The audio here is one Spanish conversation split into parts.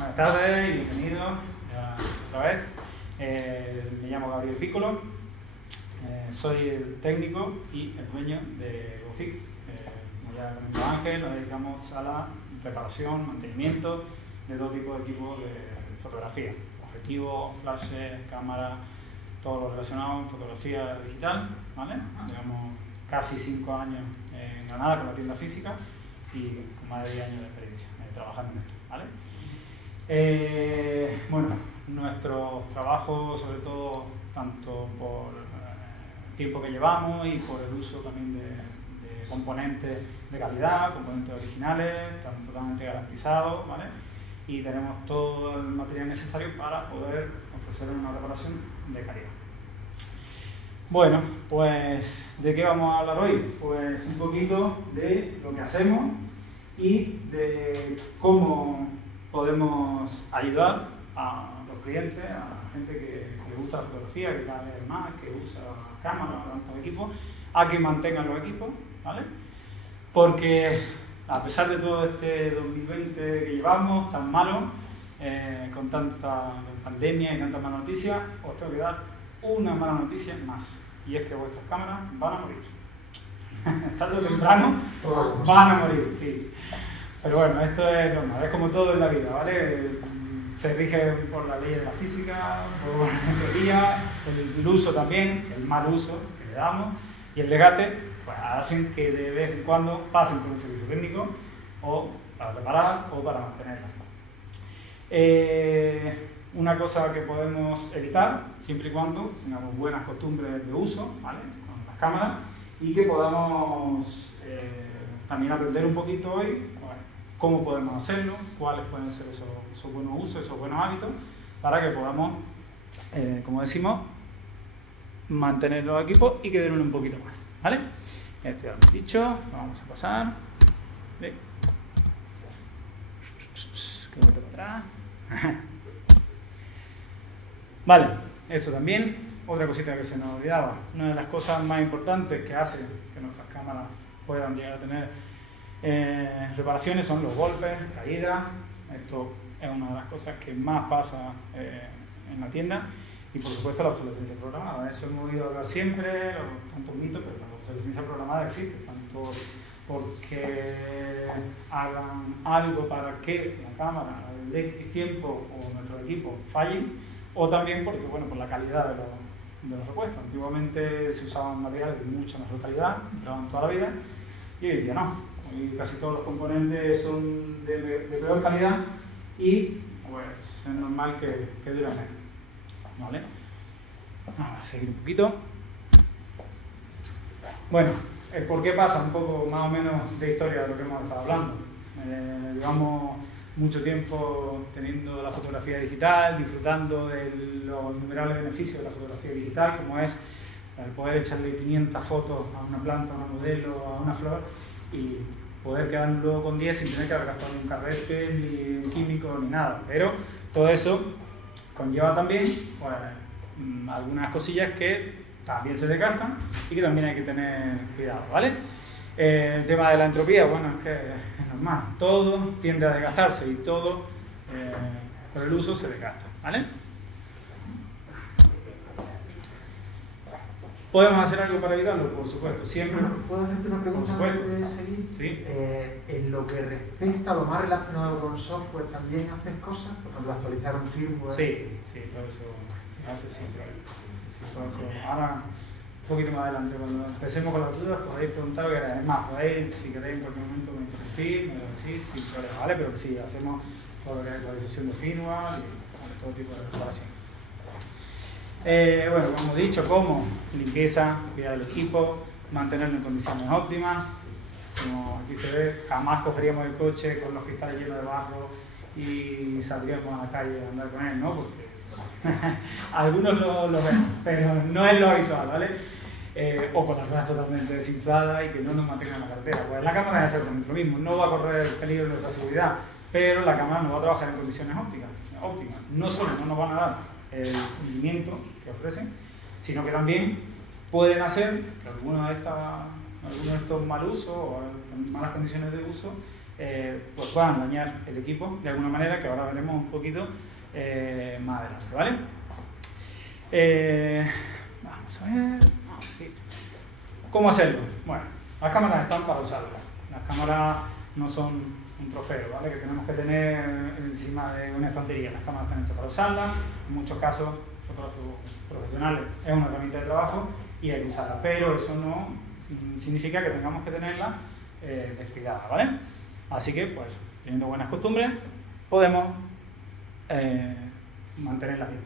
Buenas tardes y bienvenidos otra vez. Me llamo Gabriel Piccolo, soy el técnico y el dueño de GoFix. Como ya comentó Ángel, nos dedicamos a la reparación, mantenimiento de todo tipo de equipos de fotografía, objetivos, flashes, cámaras, todo lo relacionado con fotografía digital, ¿vale? Llevamos casi 5 años en Granada con la tienda física y con más de 10 años de experiencia trabajando en esto, ¿vale? Bueno, nuestro trabajo, sobre todo, tanto por el tiempo que llevamos y por el uso también de componentes de calidad, componentes originales, están totalmente garantizados, ¿vale? Y tenemos todo el material necesario para poder ofrecer una reparación de calidad. Bueno, pues, ¿de qué vamos a hablar hoy? Pues un poquito de lo que hacemos y de cómo podemos ayudar a los clientes, a la gente que gusta la fotografía, que cada vez más, que usa cámaras, tantos equipos, a que mantengan los equipos, ¿vale? Porque a pesar de todo este 2020 que llevamos, tan malo, con tanta pandemia y tantas malas noticias, os tengo que dar una mala noticia más, y es que vuestras cámaras van a morir. Tarde o temprano van a morir, sí. Pero bueno, esto es normal, es como todo en la vida, ¿vale? Se rige por la ley de la física, por la entropía, el uso también, el mal uso que le damos, y el desgaste, pues hacen que de vez en cuando pasen por un servicio técnico, o para reparar o para mantenerla. Una cosa que podemos evitar, siempre y cuando tengamos buenas costumbres de uso, ¿vale? Con las cámaras, y que podamos también aprender un poquito hoy cómo podemos hacerlo, cuáles pueden ser esos buenos usos, esos buenos hábitos, para que podamos, como decimos, mantener los equipos y que duren un poquito más, ¿vale? Este ya lo hemos dicho, vamos a pasar. ¿Ve? Que vuelta para atrás. Vale, esto también, otra cosita que se nos olvidaba. Una de las cosas más importantes que hace que nuestras cámaras puedan llegar a tener reparaciones son los golpes, caídas. Esto es una de las cosas que más pasa en la tienda, y por supuesto la obsolescencia programada. De eso hemos oído hablar siempre, tantos mitos, pero la obsolescencia programada existe, tanto porque hagan algo para que la cámara al X tiempo o nuestro equipo fallen, o también porque, bueno, por la calidad de los repuestos. Antiguamente se usaban materiales de mucha mejor calidad, duraban toda la vida, y hoy día no. Hoy casi todos los componentes son de peor calidad y pues es normal que duren menos, ¿vale? Vamos a seguir un poquito. Bueno, el por qué pasa un poco más o menos de historia de lo que hemos estado hablando. Llevamos mucho tiempo teniendo la fotografía digital, disfrutando de los innumerables beneficios de la fotografía digital, como es el poder echarle 500 fotos a una planta, a una modelo, a una flor, y poder quedarnos luego con 10 sin tener que haber gastado ni un carrete, ni un químico, ni nada. Pero todo eso conlleva también, pues, algunas cosillas que también se desgastan y que también hay que tener cuidado, ¿vale? El tema de la entropía, bueno, es que es normal. Todo tiende a desgastarse y todo, por el uso, se desgasta, ¿vale? ¿Podemos hacer algo para evitarlo? Por supuesto, siempre. ¿Puedo hacerte una pregunta antes de seguir? Sí. En lo que respecta a lo más relacionado con software, ¿también haces cosas? Por ejemplo, actualizar un firmware. Sí, todo eso se hace siempre. Ahora, un poquito más adelante, cuando empecemos con las dudas, podéis preguntar lo que queráis. Es más, podéis, si queréis en cualquier momento me interrumpís, me lo decís, sin problema, ¿vale? Pero sí, hacemos todo lo que es actualización de firmware y todo tipo de reparación. Bueno, como hemos dicho, como limpieza, cuidar el equipo, mantenerlo en condiciones óptimas. Como aquí se ve, jamás cogeríamos el coche con los cristales llenos de barro y saldríamos a la calle a andar con él, ¿no? Porque algunos lo ven, pero no es lo habitual, ¿vale? O con las ruedas totalmente desinfladas y que no nos mantengan en la carretera. Pues la cámara debe ser con nosotros mismos, no va a correr peligro de nuestra seguridad, pero la cámara no va a trabajar en condiciones óptimas. No solo no nos van a dar el rendimiento que ofrecen, sino que también pueden hacer que alguno de estos mal usos o malas condiciones de uso pues puedan dañar el equipo de alguna manera, que ahora veremos un poquito más adelante, ¿vale? Vamos a ver, ¿cómo hacerlo? Bueno, las cámaras están para usarlas. Las cámaras no son un trofeo, ¿vale? Que tenemos que tener encima de una estantería. Las cámaras están hechas para usarlas. En muchos casos, fotógrafos profesionales, es una herramienta de trabajo y hay que usarla, pero eso no significa que tengamos que tenerla descuidada, ¿vale? Así que, pues, teniendo buenas costumbres, podemos mantenerla bien.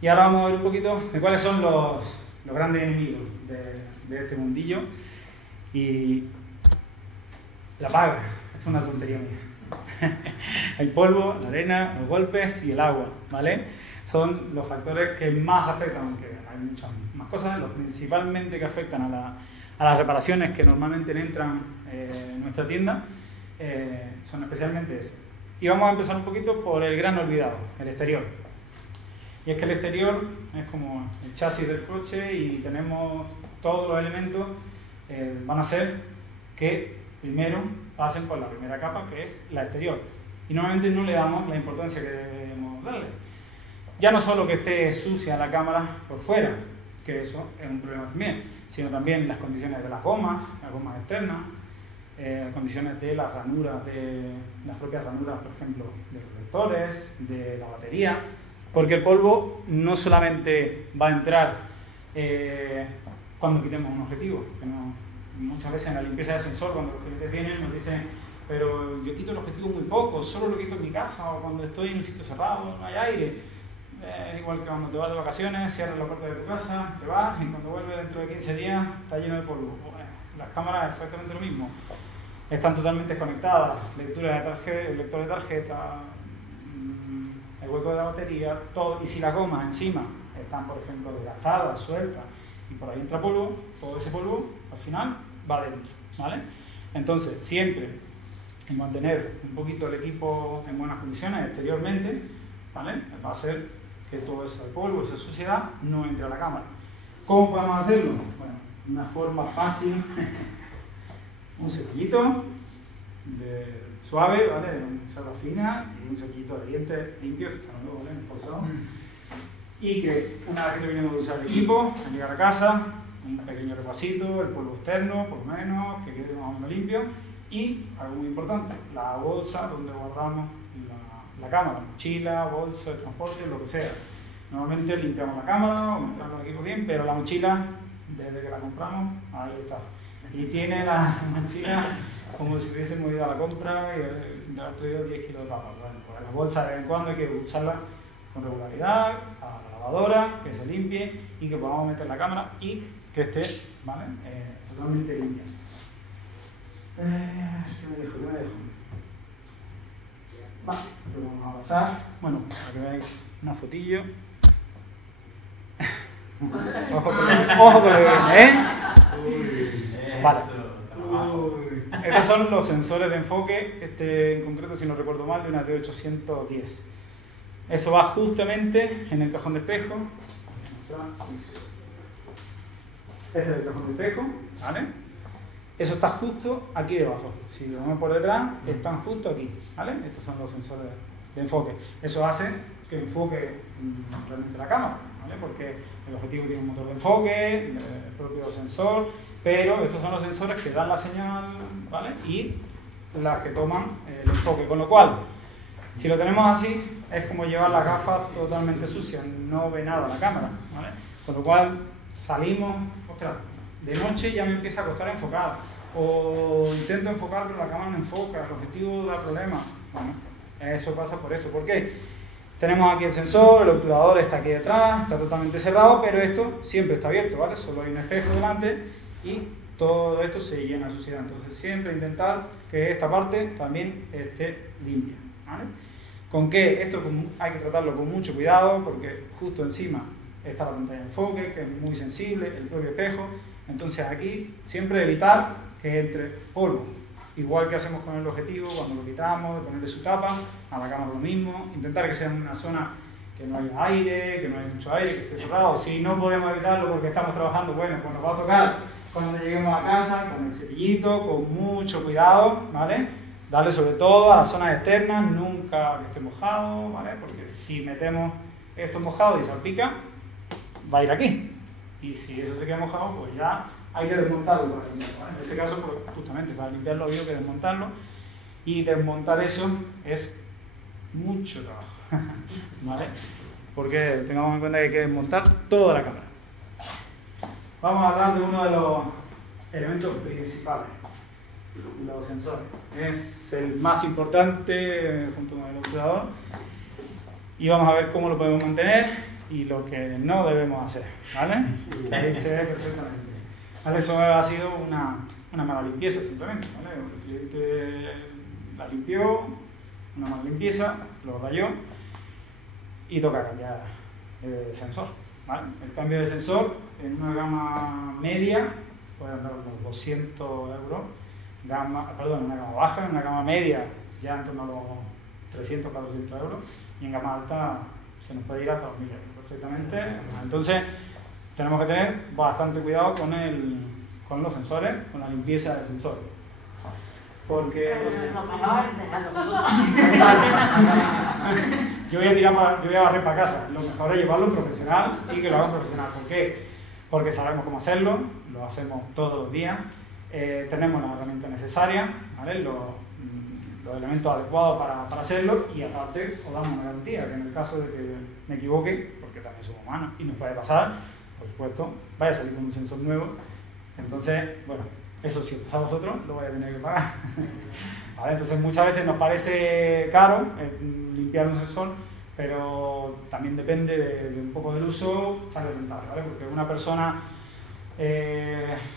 Y ahora vamos a ver un poquito de cuáles son los grandes enemigos de este mundillo. Y la paga es una tontería mía. El polvo, la arena, los golpes y el agua, ¿vale? Son los factores que más afectan, aunque hay muchas más cosas, los principalmente que afectan a las reparaciones que normalmente entran en nuestra tienda, son especialmente eso. Y vamos a empezar un poquito por el gran olvidado, el exterior. Y es que el exterior es como el chasis del coche y tenemos todos los elementos, van a ser que primero pasen por la primera capa, que es la exterior. Y normalmente no le damos la importancia que debemos darle. Ya no solo que esté sucia la cámara por fuera, que eso es un problema también, sino también las condiciones de las gomas externas, condiciones de las ranuras, las propias ranuras, por ejemplo, de los lectores, de la batería, porque el polvo no solamente va a entrar cuando quitemos un objetivo, que no, muchas veces en la limpieza del sensor, cuando los clientes vienen, nos dicen, pero yo quito el objetivo muy poco, solo lo quito en mi casa o cuando estoy en un sitio cerrado, no hay aire. Igual que cuando te vas de vacaciones, cierras la puerta de tu casa, te vas y cuando vuelves dentro de 15 días está lleno de polvo. Bueno, las cámaras es exactamente lo mismo. Están totalmente desconectadas, lectura de tarjeta, el lector de tarjeta, el hueco de la batería, todo. Y si las gomas encima están, por ejemplo, desgastadas, sueltas, y por ahí entra polvo, todo ese polvo al final va dentro, ¿vale? Entonces, siempre en mantener un poquito el equipo en buenas condiciones exteriormente, ¿vale? Va a hacer que todo ese polvo, esa suciedad, no entre a la cámara. ¿Cómo podemos hacerlo? Bueno, una forma fácil, un cepillito suave, ¿vale? De una cerda fina y un cepillito de dientes limpio, que está nuevo, ¿vale? Esforzado. Y que una vez que terminemos de usar el equipo, al llegar a casa, un pequeño repasito, el polvo externo, por lo menos, que quede más o menos limpio. Y, algo muy importante, la bolsa donde guardamos la cámara, mochila, bolsa de transporte, lo que sea. Normalmente limpiamos la cámara, aumentamos el equipo bien, pero la mochila, desde que la compramos, ahí está. Y tiene la mochila como si hubiésemos ido a la compra y ha traído 10 kilos de papas. Bueno, pues la bolsa de vez en cuando hay que usarla con regularidad, a la lavadora, que se limpie y que podamos meter la cámara y que esté, ¿vale? Totalmente limpia. ¿Qué me dejo? Vale, lo vamos a pasar. Bueno, para que veáis una fotillo. Ojo con lo que viene, ¿eh? Vale. Estos son los sensores de enfoque, este en concreto, si no recuerdo mal, de una D810. Eso va justamente en el cajón de espejo. Este es el cajón de espejo, ¿vale? Eso está justo aquí debajo. Si lo vemos por detrás, están justo aquí, ¿vale? Estos son los sensores de enfoque. Eso hace que enfoque realmente la cámara, ¿vale? Porque el objetivo tiene un motor de enfoque, el propio sensor, pero estos son los sensores que dan la señal, ¿vale? Y las que toman el enfoque. Con lo cual, si lo tenemos así, es como llevar las gafas totalmente sucias, no ve nada la cámara, ¿vale? Con lo cual, salimos, ostras, de noche ya me empieza a costar enfocar, o intento enfocar pero la cámara no enfoca, el objetivo da problemas. Bueno, eso pasa por esto. ¿Por qué? Tenemos aquí el sensor, el obturador está aquí detrás, está totalmente cerrado, pero esto siempre está abierto, ¿vale? Solo hay un espejo delante y todo esto se llena de suciedad. Entonces siempre intentar que esta parte también esté limpia, ¿vale? ¿Con qué? Esto hay que tratarlo con mucho cuidado porque justo encima está la pantalla de enfoque, que es muy sensible, el propio espejo. Entonces aquí siempre evitar que entre polvo. Igual que hacemos con el objetivo, cuando lo quitamos, de ponerle su tapa, a la cámara lo mismo. Intentar que sea en una zona que no haya aire, que no haya mucho aire, que esté cerrado. Si no podemos evitarlo porque estamos trabajando, bueno, pues nos va a tocar cuando lleguemos a casa, con el cepillito, con mucho cuidado, ¿vale? Darle sobre todo a las zonas externas, nunca que esté mojado, ¿vale? Porque si metemos esto mojado y salpica, va a ir aquí. Y si eso se queda mojado, pues ya hay que desmontarlo para limpiarlo, ¿vale? En este caso, pues, justamente para limpiarlo había que desmontarlo. Y desmontar eso es mucho trabajo, ¿vale? Porque tengamos en cuenta que hay que desmontar toda la cámara. Vamos a hablar de uno de los elementos principales, los sensores. Es el más importante junto con el obturador y vamos a ver cómo lo podemos mantener y lo que no debemos hacer, ¿vale? Ahí se ve perfectamente. ¿Vale? Eso ha sido una mala limpieza simplemente, ¿vale? El cliente la limpió, una mala limpieza, lo rayó y toca cambiar el sensor, ¿vale? El cambio de sensor en una gama media puede andar unos 200 euros, perdón, en una gama baja, en una gama media ya en torno a los 300 400 euros y en gama alta se nos puede ir hasta los 1000 euros perfectamente. Entonces tenemos que tener bastante cuidado con los sensores, con la limpieza del sensor. Porque yo voy a barrer para casa. Lo mejor es llevarlo profesional y que lo haga un profesional. ¿Por qué? Porque sabemos cómo hacerlo, lo hacemos todos los días, tenemos las herramientas necesarias, ¿vale? los elementos adecuados para hacerlo y aparte os damos una garantía que en el caso de que me equivoque, porque también somos humanos y nos puede pasar, por supuesto, vaya a salir con un sensor nuevo. Entonces, bueno, eso si os pasa a vosotros, lo vais a tener que pagar. ¿Vale? Entonces muchas veces nos parece caro limpiar un sensor, pero también depende de un poco del uso, sale rentable, ¿vale? Porque una persona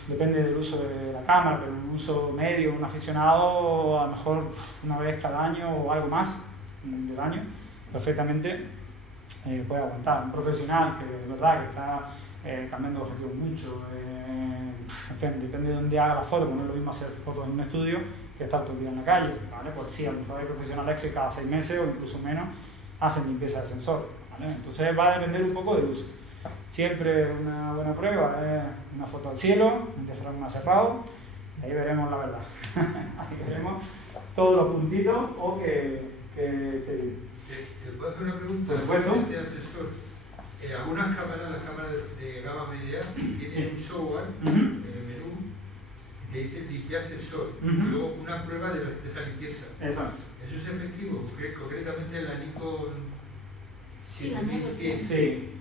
depende del uso de la cámara, pero un uso medio, un aficionado, a lo mejor una vez cada año o algo más del año, perfectamente puede aguantar. Un profesional que de verdad que está cambiando de objetivos mucho, depende de dónde haga la foto, porque no es lo mismo hacer fotos en un estudio que estar todo el día en la calle, ¿vale? Pues sí, a lo mejor hay profesionales que cada 6 meses o incluso menos hacen limpieza de sensor, ¿vale? Entonces va a depender un poco del uso. Siempre una buena prueba es una foto al cielo, un diafragma cerrado, y ahí veremos la verdad. Ahí veremos todos los puntitos o que ¿Te puedo hacer una pregunta? Por supuesto. Algunas cámaras, las cámaras de gama media, tienen un software en el menú que dice limpiar sensor, y luego una prueba de esa limpieza. Exacto. ¿Eso es efectivo? Concretamente la Nikon 7100. Sí.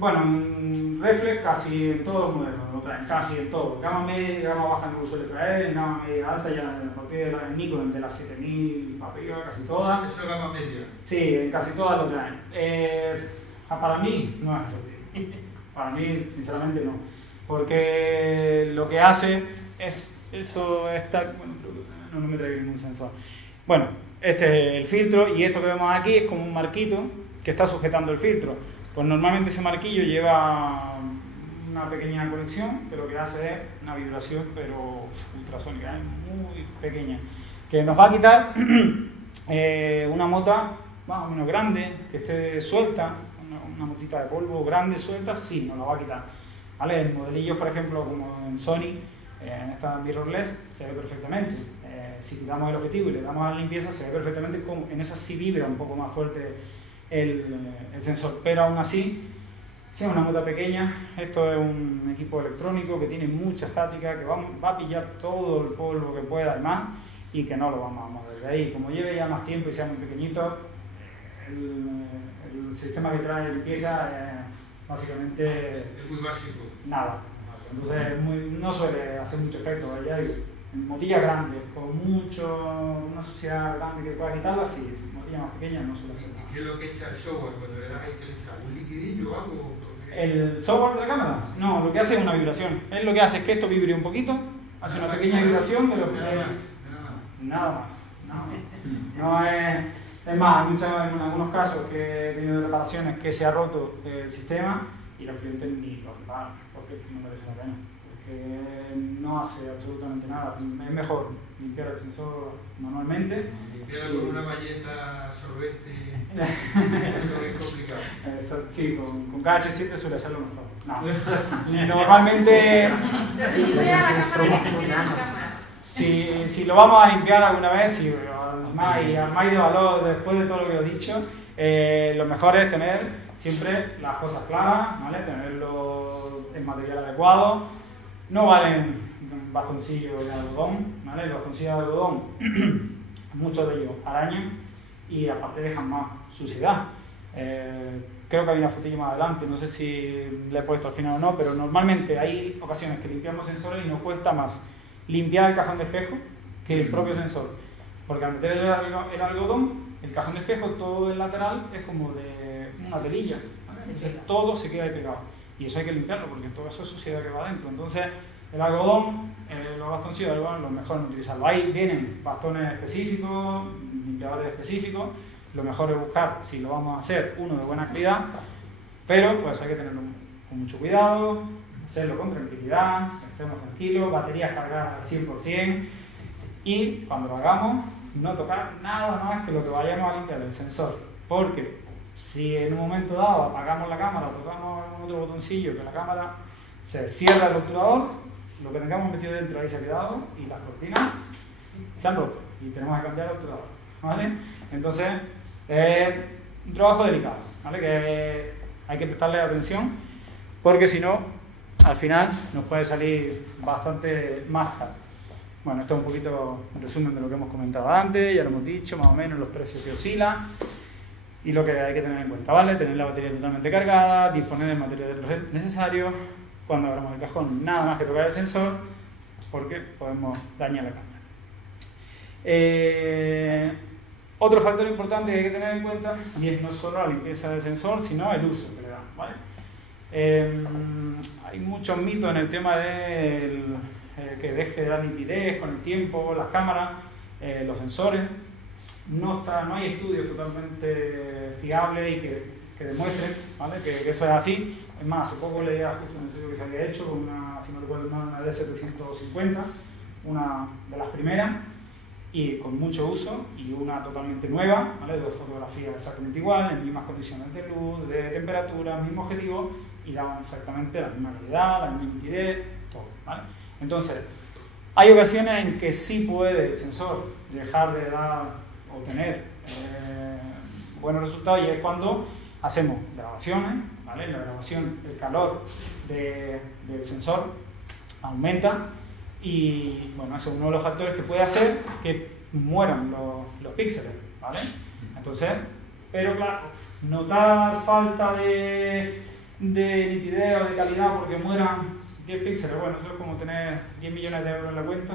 Bueno, en reflex casi en todos los modelos lo traen, casi en todos. Gama media y gama baja no lo suele traer, en gama media alta ya a partir de la Nikon de las 7000 para arriba, casi todas. ¿Eso es gama media? Sí, en casi todas lo traen. Para mí no es efectivo. Para mí, sinceramente, no. Porque lo que hace es, eso está, bueno, no me trae ningún sensor. Bueno, este es el filtro y esto que vemos aquí es como un marquito que está sujetando el filtro. Pues normalmente ese marquillo lleva una pequeña conexión que lo que hace es una vibración, pero ultrasónica, muy pequeña, que nos va a quitar una mota más o menos grande, que esté suelta, una motita de polvo grande suelta, sí, nos la va a quitar. ¿Vale? En modelillos, por ejemplo, como en Sony, en esta mirrorless, se ve perfectamente. Si quitamos el objetivo y le damos a la limpieza, se ve perfectamente como en esa sí vibra un poco más fuerte el sensor, pero aún así, si es una mota pequeña, esto es un equipo electrónico que tiene mucha estática, que va a pillar todo el polvo que pueda y más, y que no lo vamos a mover de ahí. Como lleve ya más tiempo y sea muy pequeñito, el sistema que trae de limpieza es básicamente es muy básico. Nada. Entonces no suele hacer mucho efecto. Ya en motillas grandes, con una suciedad grande que pueda quitarla, sí. Motillas más pequeñas no suele hacer nada. ¿Qué es lo que echa el software cuando le das ahí que le echa? ¿Un liquidillo o algo? ¿El software de la cámara? No, lo que hace es una vibración. Él lo que hace es que esto vibre un poquito, hace una pequeña vibración, pero nada más. No es más, en algunos casos que he tenido reparaciones que se ha roto el sistema y los clientes ni lo reparan, porque no merece la pena, porque no hace absolutamente nada. Es mejor limpiar el sensor manualmente. Limpiarlo con una malleta sorbente, eso es complicado. Sí, con KH7 suele hacerlo mejor. No. Normalmente... si lo vamos a limpiar alguna vez, si armáis de valor después de todo lo que os he dicho, lo mejor es tener siempre las cosas claras, ¿vale? Tenerlo en material adecuado. No valen bastoncillos de algodón, ¿vale? El bastoncillo de algodón, muchos de ellos arañan y aparte dejan más suciedad. Creo que hay una fotillo más adelante, no sé si le he puesto al final o no, pero normalmente hay ocasiones que limpiamos sensores y nos cuesta más limpiar el cajón de espejo que el propio sensor. Porque al meter el algodón, el cajón de espejo, todo el lateral es como de una telilla, ¿vale? Entonces todo se queda ahí pegado. Y eso hay que limpiarlo porque toda esa suciedad que va adentro. Entonces el algodón, los bastoncillos de algodón, lo mejor es no utilizarlo. Ahí vienen bastones específicos, limpiadores específicos. Lo mejor es buscar, si lo vamos a hacer, uno de buena calidad, pero pues hay que tenerlo con mucho cuidado, hacerlo con tranquilidad, que estemos tranquilos, baterías cargadas al 100%, y cuando lo hagamos, no tocar nada más que lo que vayamos a limpiar el sensor, porque si en un momento dado apagamos la cámara, tocamos otro botoncillo que la cámara se cierra el obturador, lo que tengamos metido dentro ahí se ha quedado y las cortinas se han roto y tenemos que cambiar el obturador, ¿vale? Entonces es un trabajo delicado, ¿vale? Que hay que prestarle atención porque si no, al final nos puede salir bastante más caro. Bueno, esto es un poquito un resumen de lo que hemos comentado antes, ya lo hemos dicho, más o menos los precios que oscilan y lo que hay que tener en cuenta, ¿vale? Tener la batería totalmente cargada, disponer del material necesario, cuando abramos el cajón nada más que tocar el sensor porque podemos dañar la cámara. Otro factor importante que hay que tener en cuenta y es no solo la limpieza del sensor, sino el uso que le damos, ¿vale? Hay muchos mitos en el tema de que deje de dar nitidez con el tiempo, las cámaras, los sensores. No hay estudios totalmente fiables y que demuestren, ¿vale? que eso es así. Es más, hace poco leía justo un estudio que se había hecho con una, si no recuerdo mal, una D750, una de las primeras, y con mucho uso, y una totalmente nueva, ¿vale? Dos fotografías exactamente igual, en mismas condiciones de luz, de temperatura, mismo objetivo, y daban exactamente la misma calidad, la misma nitidez, todo, ¿vale? Entonces, hay ocasiones en que sí puede el sensor dejar de dar o tener buenos resultados, y es cuando hacemos grabaciones, ¿vale? En la grabación el calor del sensor aumenta y bueno, eso es uno de los factores que puede hacer que mueran los píxeles, ¿vale? Entonces, pero claro, notar falta de nitidez o de calidad porque mueran 10 píxeles, bueno, eso es como tener 10 millones de euros en la cuenta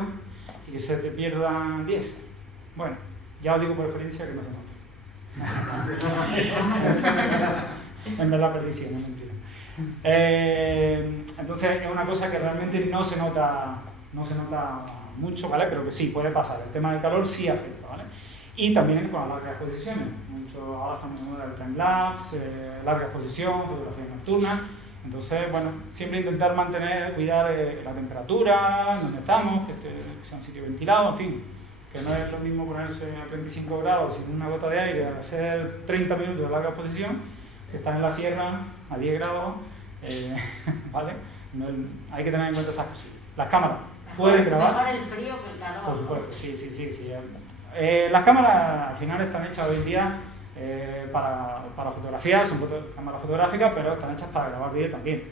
y que se te pierdan 10. Bueno, ya os digo por experiencia que no se nota. En verdad perdí 100, no es mentira. Entonces es una cosa que realmente no se nota mucho, ¿vale? Pero que sí puede pasar. El tema del calor sí afecta, ¿vale? Y también con las largas exposiciones. Ahora estamos en moda del timelapse, larga exposición, fotografía nocturna. Entonces, bueno, siempre intentar cuidar la temperatura, donde estamos, que sea un sitio ventilado, en fin. Que no es lo mismo ponerse a 35 grados sin una gota de aire, hacer 30 minutos de larga exposición, que estar en la sierra a 10 grados, ¿vale? No, hay que tener en cuenta esas cosas. Las cámaras pueden grabar. Mejor el frío que el calor. Por supuesto, sí. Las cámaras al final están hechas hoy en día para fotografía, son cámaras fotográficas, pero están hechas para grabar vídeo también.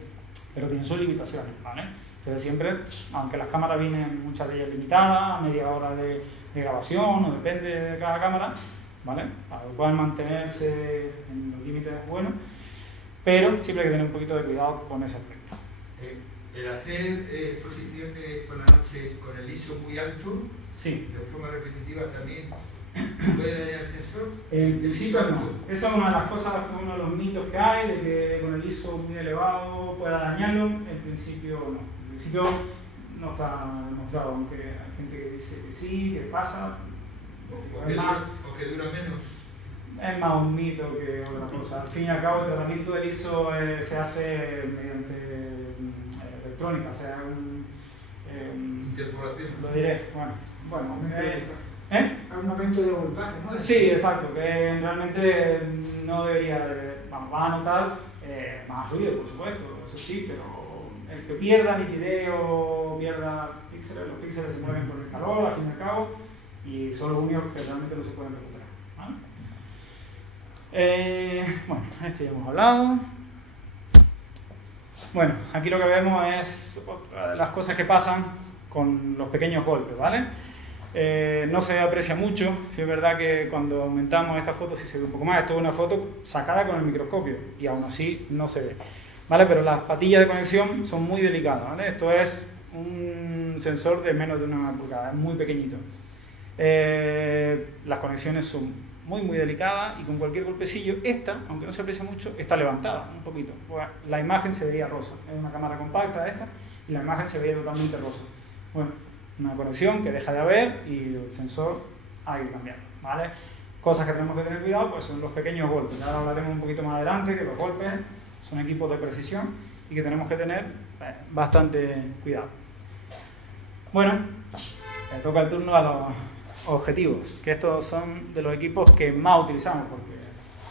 Pero tienen sus limitaciones, ¿vale? Entonces siempre, aunque las cámaras vienen muchas de ellas limitadas, a media hora de grabación, o depende de cada cámara, ¿vale? Para que puedan mantenerse en los límites buenos, pero siempre hay que tener un poquito de cuidado con ese aspecto. El hacer exposiciones por la noche con el ISO muy alto, sí, de forma repetitiva también, ¿puede dañar el sensor? En principio no. Esa es una de las cosas, uno de los mitos que hay, de que con el ISO muy elevado pueda dañarlo. En principio no. En principio no está demostrado, aunque hay gente que dice que sí, que pasa. O que dura menos. Es más un mito que otra cosa. Al fin y al cabo, el tratamiento del ISO se hace mediante electrónica, o sea, interpolación. Lo diré, bueno. Un momento de voltaje, ¿no? Sí, exacto, que realmente no debería, vas a notar más ruido, por supuesto, eso sí, pero el que pierda nitidez o pierda píxeles, los píxeles se mueven por el calor, al fin y al cabo, y son los únicos que realmente no se pueden recuperar, ¿vale? Bueno, este ya hemos hablado. Bueno, aquí lo que vemos es otra de las cosas que pasan con los pequeños golpes, ¿vale? No se aprecia mucho, si es verdad que cuando aumentamos esta foto sí se ve un poco más. Esto es una foto sacada con el microscopio y aún así no se ve, ¿vale? Pero las patillas de conexión son muy delicadas, ¿vale? Esto es un sensor de menos de 1 pulgada, es muy pequeñito. Las conexiones son muy delicadas y con cualquier golpecillo, esta, aunque no se aprecia mucho, está levantada un poquito. La imagen se veía rosa, es una cámara compacta esta y la imagen se veía totalmente rosa. Bueno, una conexión que deja de haber y el sensor hay que cambiarlo, ¿vale? Cosas que tenemos que tener cuidado pues son los pequeños golpes. Ahora hablaremos un poquito más adelante que los golpes son equipos de precisión y que tenemos que tener bastante cuidado. Bueno, le toca el turno a los objetivos, que estos son de los equipos que más utilizamos porque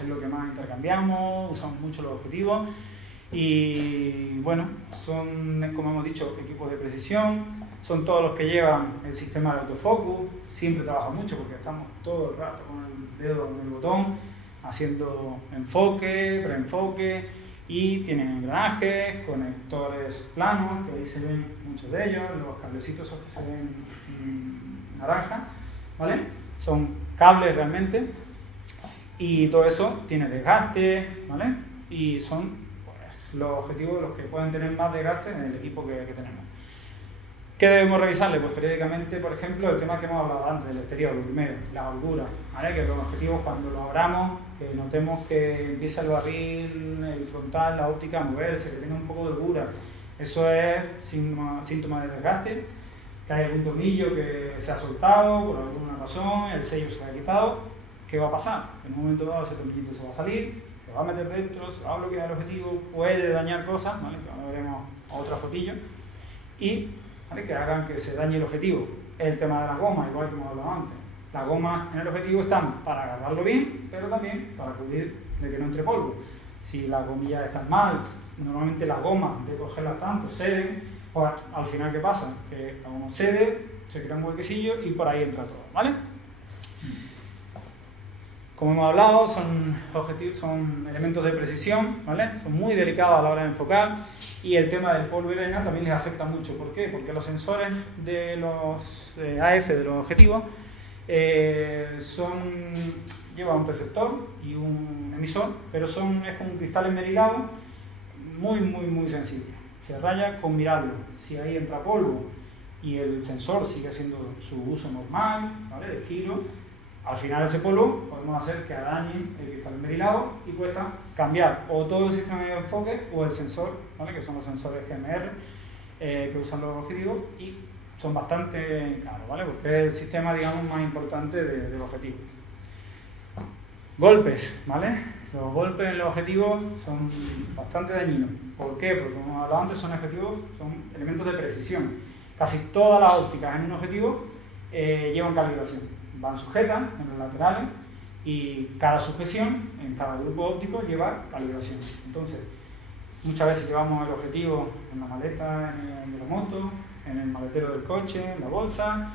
es lo que más intercambiamos, usamos mucho los objetivos y bueno, son, como hemos dicho, equipos de precisión, son todos los que llevan el sistema de autofocus, siempre trabaja mucho porque estamos todo el rato con el dedo en el botón haciendo enfoque, preenfoque y tienen engranajes, conectores planos, que ahí se ven muchos de ellos, los cablecitos esos que se ven naranja, ¿vale? Son cables realmente y todo eso tiene desgaste, ¿vale? Y son pues, los objetivos los que pueden tener más desgaste en el equipo que tenemos. ¿Qué debemos revisarle? Pues periódicamente, por ejemplo, el tema que hemos hablado antes del exterior, lo primero, la holgura, ¿vale? Que los objetivos cuando los abramos, que notemos que empieza el barril, el frontal, la óptica a moverse, que tenga un poco de holgura, eso es síntoma de desgaste, que hay algún tornillo que se ha soltado por alguna razón, el sello se ha quitado, ¿qué va a pasar? En un momento dado ese tornillito se va a salir, se va a meter dentro, se va a bloquear el objetivo, puede dañar cosas, ¿vale? Que ahora veremos otra fotillo, y ¿vale? Que hagan que se dañe el objetivo. El tema de las gomas, igual que hemos hablado antes. Las gomas en el objetivo están para agarrarlo bien, pero también para cubrir de que no entre polvo. Si las gomillas están mal, normalmente las gomas de cogerlas tanto ceden, pues al final ¿qué pasa? Que la goma cede, se crea un huequecillo y por ahí entra todo, ¿vale? Como hemos hablado, son elementos de precisión, ¿vale? Son muy delicados a la hora de enfocar y el tema del polvo y la arena también les afecta mucho. ¿Por qué? Porque los sensores de los AF, de los objetivos, llevan un receptor y un emisor, pero es como un cristal esmerilado muy sensible. Se raya con mirarlo. Si ahí entra polvo y el sensor sigue haciendo su uso normal, ¿vale? De giro, al final ese polvo podemos hacer que dañe el cristal esmerilado y cuesta cambiar o todo el sistema de enfoque o el sensor, ¿vale? Que son los sensores GMR que usan los objetivos y son bastante caros, ¿vale? Porque es el sistema, digamos, más importante del objetivo. Golpes, ¿vale? Los golpes en los objetivos son bastante dañinos. ¿Por qué? Porque como hemos hablado antes, son elementos de precisión. Casi todas las ópticas en un objetivo llevan calibración. Van sujetas en los laterales y cada sujeción en cada grupo óptico lleva calibración. Entonces, muchas veces llevamos el objetivo en la maleta de la moto, en el maletero del coche, en la bolsa,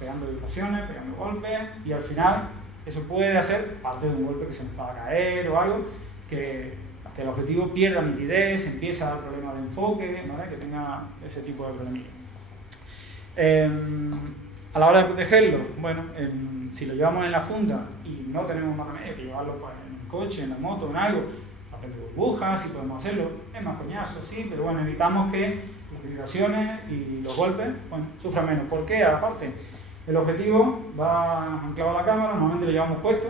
pegando vibraciones, pegando golpes y al final eso puede hacer parte de un golpe que se nos va a caer o algo que el objetivo pierda nitidez, empiece a dar problemas de enfoque, ¿vale? Que tenga ese tipo de problemillas. A la hora de protegerlo, bueno, si lo llevamos en la funda y no tenemos más remedio que llevarlo en el coche, en la moto, en algo, papel de burbujas, si podemos hacerlo, es más coñazo, sí, pero bueno, evitamos que las vibraciones y los golpes, bueno, sufran menos. ¿Por qué? Aparte, el objetivo va anclado a la cámara, normalmente lo llevamos puesto,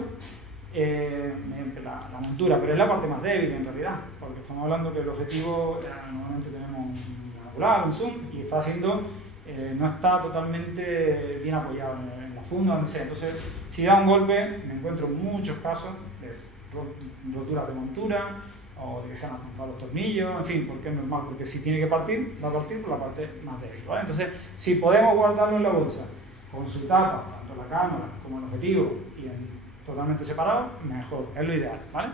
mediante la montura, pero es la parte más débil en realidad, porque estamos hablando que el objetivo, normalmente tenemos un binocular, un zoom, y está haciendo... no está totalmente bien apoyado en la funda, donde sea. Entonces, si da un golpe, me encuentro muchos casos de roturas de montura o de que se han apuntado los tornillos, en fin, porque es normal, porque si tiene que partir, va a partir por la parte más débil, ¿vale? Entonces, si podemos guardarlo en la bolsa con su tapa, tanto la cámara como el objetivo, y totalmente separado, mejor, es lo ideal, ¿vale?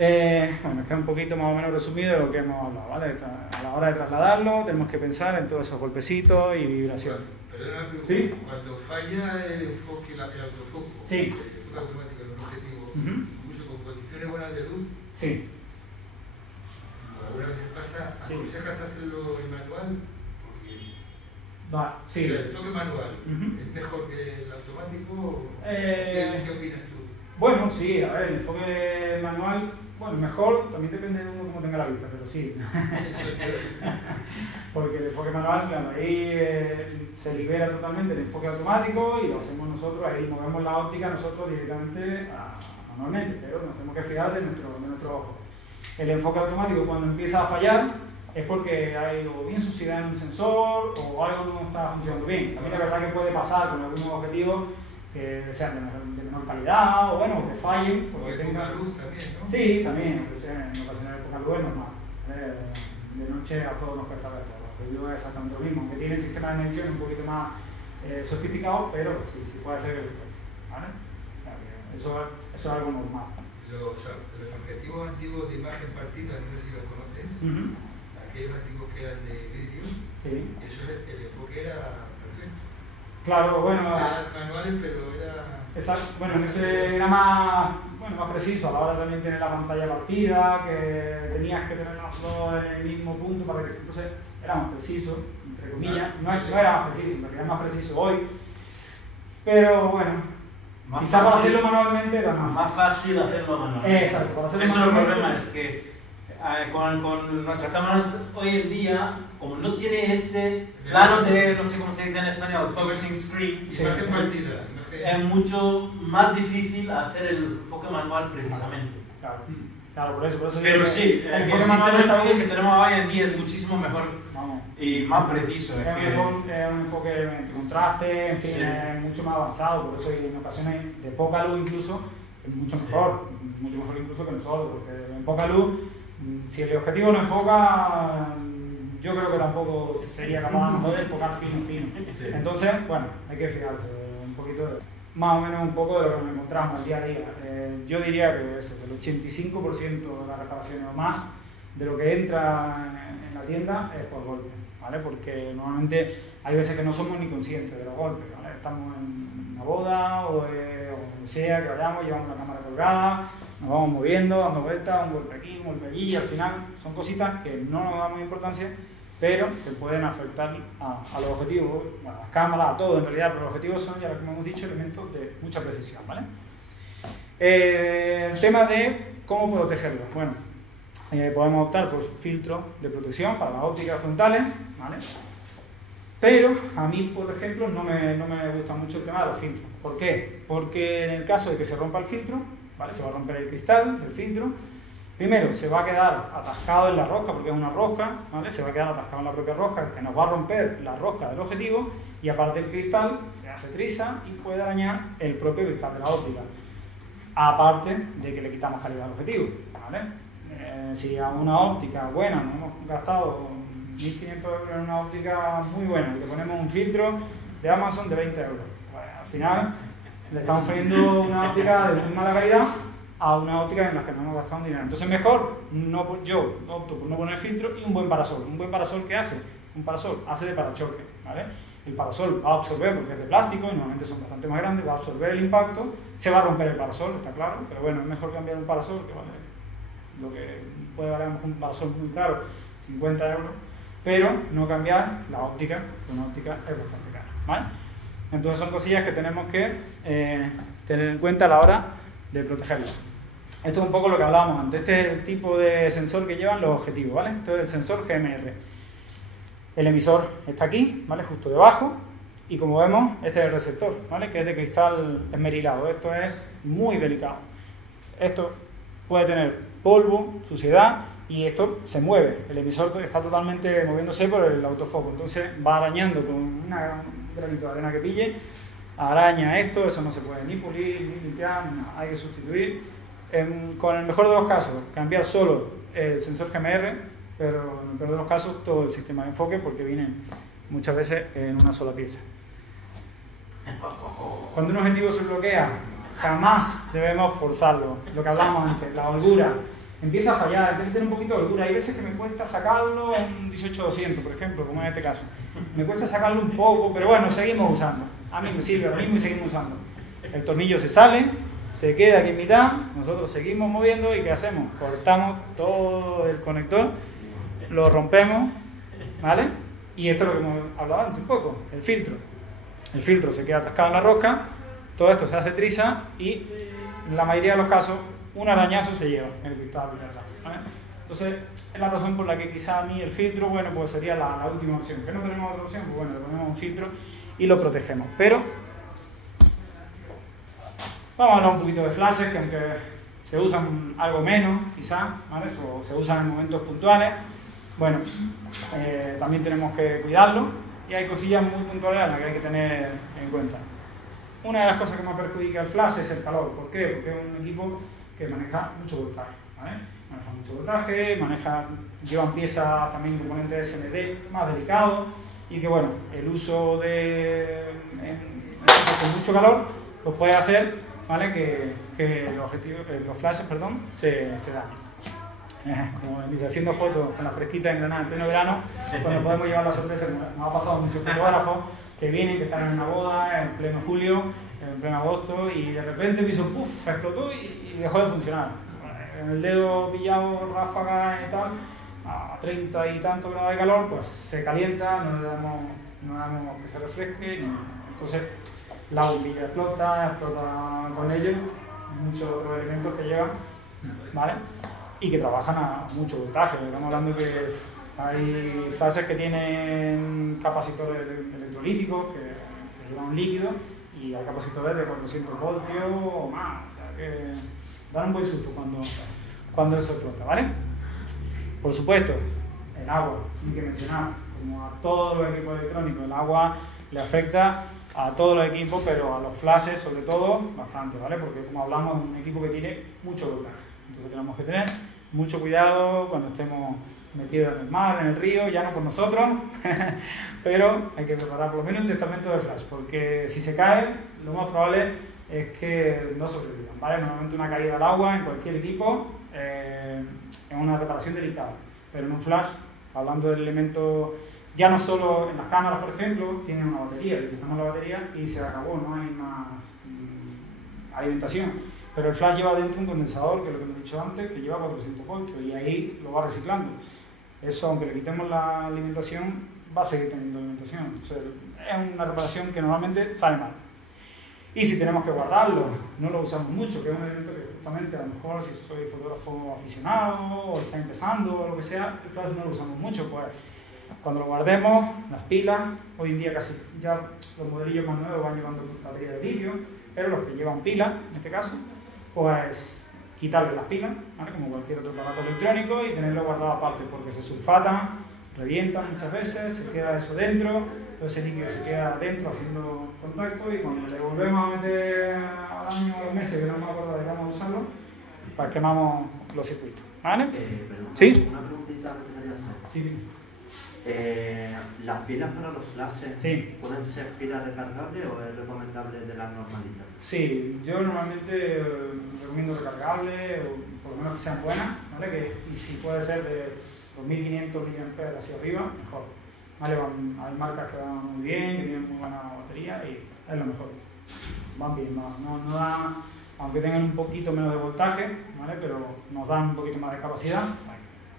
Bueno, es que es un poquito más o menos resumido de lo que hemos hablado, ¿vale? A la hora de trasladarlo tenemos que pensar en todos esos golpecitos y vibraciones. Perdona, pero ¿Sí? cuando falla el enfoque, el autofoco, Sí. el enfoque automático en un objetivo, incluso con condiciones buenas de luz, Sí. alguna vez pasa, Sí. ¿aconsejas hacerlo en manual? Va, sí. O sea, el enfoque manual, ¿es mejor que el automático? ¿Qué opinas tú? Bueno, sí, a ver, el enfoque manual, bueno, mejor, también depende de uno cómo tenga la vista, pero sí. Porque el enfoque manual, claro, ahí se libera totalmente el enfoque automático y lo hacemos nosotros, ahí movemos la óptica nosotros directamente manualmente, pero nos tenemos que fijar de nuestro ojo. El enfoque automático cuando empieza a fallar es porque hay o bien suciedad en un sensor o algo no está funcionando bien. También es verdad que puede pasar con algunos objetivos que sean de menor calidad o bueno, que fallen. Porque tenga luz también, ¿no? Sí, también, en ocasiones de poca luz es normal. De noche a todos nos cuesta verlo. Los vídeos es exactamente lo mismo, aunque tienen sistemas de medición un poquito más sofisticados, pero sí puede ser que lo puede, ¿vale? O sea, eso es algo normal. Los objetivos antiguos de imagen partida, no sé si los conoces, aquellos antiguos que eran de vidrio, sí. Eso el enfoque era perfecto. Claro, bueno. Eran manuales, pero era. Exacto, bueno, en ese era más preciso, a la hora también tener la pantalla partida, que tenías que tener los dos en el mismo punto para que entonces era más preciso, entre comillas, no era más preciso, en realidad es más preciso hoy, pero bueno. Quizá para hacerlo manualmente era más fácil hacerlo manualmente. Exacto, para hacerlo eso manualmente. El problema es que con nuestras cámaras hoy en día, como no tiene este plano de, no sé cómo se dice en español, focusing screen, Imagen partida. es mucho más difícil hacer el enfoque manual precisamente. Claro, por eso. Pero sí, el sistema de enfoque que tenemos hoy en día es muchísimo mejor y más preciso. Es un enfoque de contraste, en fin, sí. Es mucho más avanzado, por eso en ocasiones de poca luz incluso es mucho mejor incluso que nosotros, porque en poca luz, si el objetivo no enfoca, yo creo que tampoco sería capaz de enfocar fino. Sí. Entonces, bueno, hay que fijarse un poquito más o menos un poco de lo que nos encontramos día a día. Yo diría que eso, que el 85% de las reparaciones o más de lo que entra en la tienda es por golpe, ¿vale? Porque normalmente hay veces que no somos ni conscientes de los golpes, ¿vale? Estamos en una boda o donde sea que vayamos, llevamos la cámara colgada, nos vamos moviendo, dando vueltas, un golpe aquí, un golpe allí, y al final son cositas que no nos damos importancia, pero que pueden afectar a los objetivos, bueno, a las cámaras, a todo en realidad, pero los objetivos son, ya como hemos dicho, elementos de mucha precisión, ¿vale? El tema de cómo protegerlos. Bueno, podemos optar por filtros de protección para las ópticas frontales, ¿vale? Pero a mí, por ejemplo, no me gusta mucho el tema de los filtros. ¿Por qué? Porque en el caso de que se rompa el filtro, ¿vale? Se va a romper el cristal del filtro. Primero, se va a quedar atascado en la rosca, porque es una rosca, ¿vale? Se va a quedar atascado en la propia rosca, que nos va a romper la rosca del objetivo, y aparte el cristal se hace triza y puede dañar el propio cristal de la óptica. Aparte de que le quitamos calidad al objetivo, ¿vale? Si a una óptica buena nos hemos gastado 1.500 € en una óptica muy buena y le ponemos un filtro de Amazon de 20 €, pues, al final le estamos poniendo una óptica de muy mala calidad a una óptica en la que no hemos gastado un dinero. Entonces mejor, yo opto por no poner filtro y un buen parasol. ¿Un buen parasol qué hace? Un parasol hace de parachoque, ¿vale? El parasol va a absorber, porque es de plástico y normalmente son bastante más grandes, va a absorber el impacto, se va a romper el parasol, está claro, pero bueno, es mejor cambiar un parasol que vale lo que puede valer un parasol muy caro, 50 €, pero no cambiar la óptica, que una óptica es bastante cara, ¿vale? Entonces son cosillas que tenemos que tener en cuenta a la hora de protegerlo. Esto es un poco lo que hablábamos antes. Este es el tipo de sensor que llevan los objetivos, ¿vale? Esto es el sensor GMR. El emisor está aquí, ¿vale? Justo debajo. Y como vemos, este es el receptor, ¿vale? Que es de cristal esmerilado. Esto es muy delicado. Esto puede tener polvo, suciedad, y esto se mueve. El emisor está totalmente moviéndose por el autofoco. Entonces va arañando con un granito de arena que pille, araña esto, eso no se puede ni pulir, ni limpiar, hay que sustituir. Con el mejor de los casos, cambiar solo el sensor GMR, pero en el peor de los casos todo el sistema de enfoque, porque viene muchas veces en una sola pieza. Cuando un objetivo se bloquea, jamás debemos forzarlo. Lo que hablábamos antes, la holgura. empieza a fallar, empieza a tener un poquito de holgura. Hay veces que me cuesta sacarlo en un 18200, por ejemplo, como en este caso. Me cuesta sacarlo un poco, pero bueno, seguimos usando. A mí me sirve ahora mismo y seguimos usando. El tornillo se sale, se queda aquí en mitad, nosotros seguimos moviendo y ¿qué hacemos? Cortamos todo el conector, lo rompemos, ¿vale? Y esto es lo que hemos hablado antes un poco, el filtro. El filtro se queda atascado en la rosca, todo esto se hace triza y en la mayoría de los casos un arañazo se lleva el cristal, ¿vale? Entonces es la razón por la que quizá a mí el filtro, bueno, pues sería la última opción. ¿Que no tenemos otra opción? Pues bueno, le ponemos un filtro y lo protegemos. Pero vamos a hablar un poquito de flashes, que aunque se usan algo menos, quizá, ¿vale? O se usan en momentos puntuales, bueno, también tenemos que cuidarlo y hay cosillas muy puntuales a las que hay que tener en cuenta. Una de las cosas que más perjudica el flash es el calor. ¿Por qué? Porque es un equipo que maneja mucho voltaje, ¿vale? Maneja mucho voltaje, llevan piezas también componentes SMD más delicados y que bueno, el uso de con mucho calor pues puede hacer, ¿vale? que los flashes, se dañen. Como dice, haciendo fotos con la fresquita en Granada en pleno verano, cuando podemos llevar la sorpresa. Nos ha pasado muchos fotógrafos que vienen, que están en una boda en pleno julio, en pleno agosto, y de repente el piso ¡puf!, explotó y dejó de funcionar. En el dedo pillado, ráfaga y tal, a 30 y tantos grados de calor, pues se calienta, no le damos que se refresque, entonces la bombilla explota con ello, muchos otros elementos que llevan, ¿vale? Y que trabajan a mucho voltaje. Estamos hablando que hay flashes que tienen capacitores electrolíticos que llevan un líquido y hay capacitores de 400 voltios o más, o sea que dan un buen susto cuando eso explota, ¿vale? Por supuesto, el agua, hay que mencionar, como a todos los equipos electrónicos, el agua le afecta a todos los equipos, pero a los flashes sobre todo bastante, ¿vale? Porque como hablamos es un equipo que tiene mucho voltaje, entonces tenemos que tener mucho cuidado cuando estemos metidos en el mar, en el río, ya no con nosotros, pero hay que preparar por lo menos un testamento de flash, porque si se cae, lo más probable es que no sobrevivan, ¿vale? Normalmente una caída al agua en cualquier equipo es una reparación delicada, pero en un flash, hablando del elemento, ya no solo en las cámaras, por ejemplo, tienen una batería, le quitamos la batería y se acabó, no hay más alimentación. Pero el flash lleva dentro un condensador, que es lo que hemos dicho antes, que lleva 400 voltios y ahí lo va reciclando. Eso, aunque le quitemos la alimentación, va a seguir teniendo alimentación. O sea, es una reparación que normalmente sale mal. Y si tenemos que guardarlo, no lo usamos mucho, que es un elemento que justamente a lo mejor si soy fotógrafo aficionado o está empezando o lo que sea, el flash no lo usamos mucho. Pues cuando lo guardemos, las pilas, hoy en día casi ya los modelillos más nuevos van llevando batería de litio, pero los que llevan pilas, en este caso, pues quitarle las pilas, ¿vale? Como cualquier otro aparato electrónico, y tenerlo guardado aparte, porque se sulfatan, revientan muchas veces, se queda eso dentro, todo ese líquido se queda dentro haciendo contacto, y cuando le volvemos a meter al año o 2 meses, que no me acuerdo de que vamos a usarlo, pues quemamos los circuitos, ¿vale? ¿Sí? Una preguntita que te quería hacer. Sí. ¿Las pilas para los flashes sí. pueden ser pilas recargables o es recomendable de las normalitas? Sí, yo normalmente recomiendo recargables, o por lo menos que sean buenas, ¿vale? Y si puede ser de 2500 mAh hacia arriba, mejor. ¿Vale? Hay marcas que van muy bien, que tienen muy buena batería y es lo mejor. Van bien, no da, aunque tengan un poquito menos de voltaje, ¿vale? Pero nos dan un poquito más de capacidad,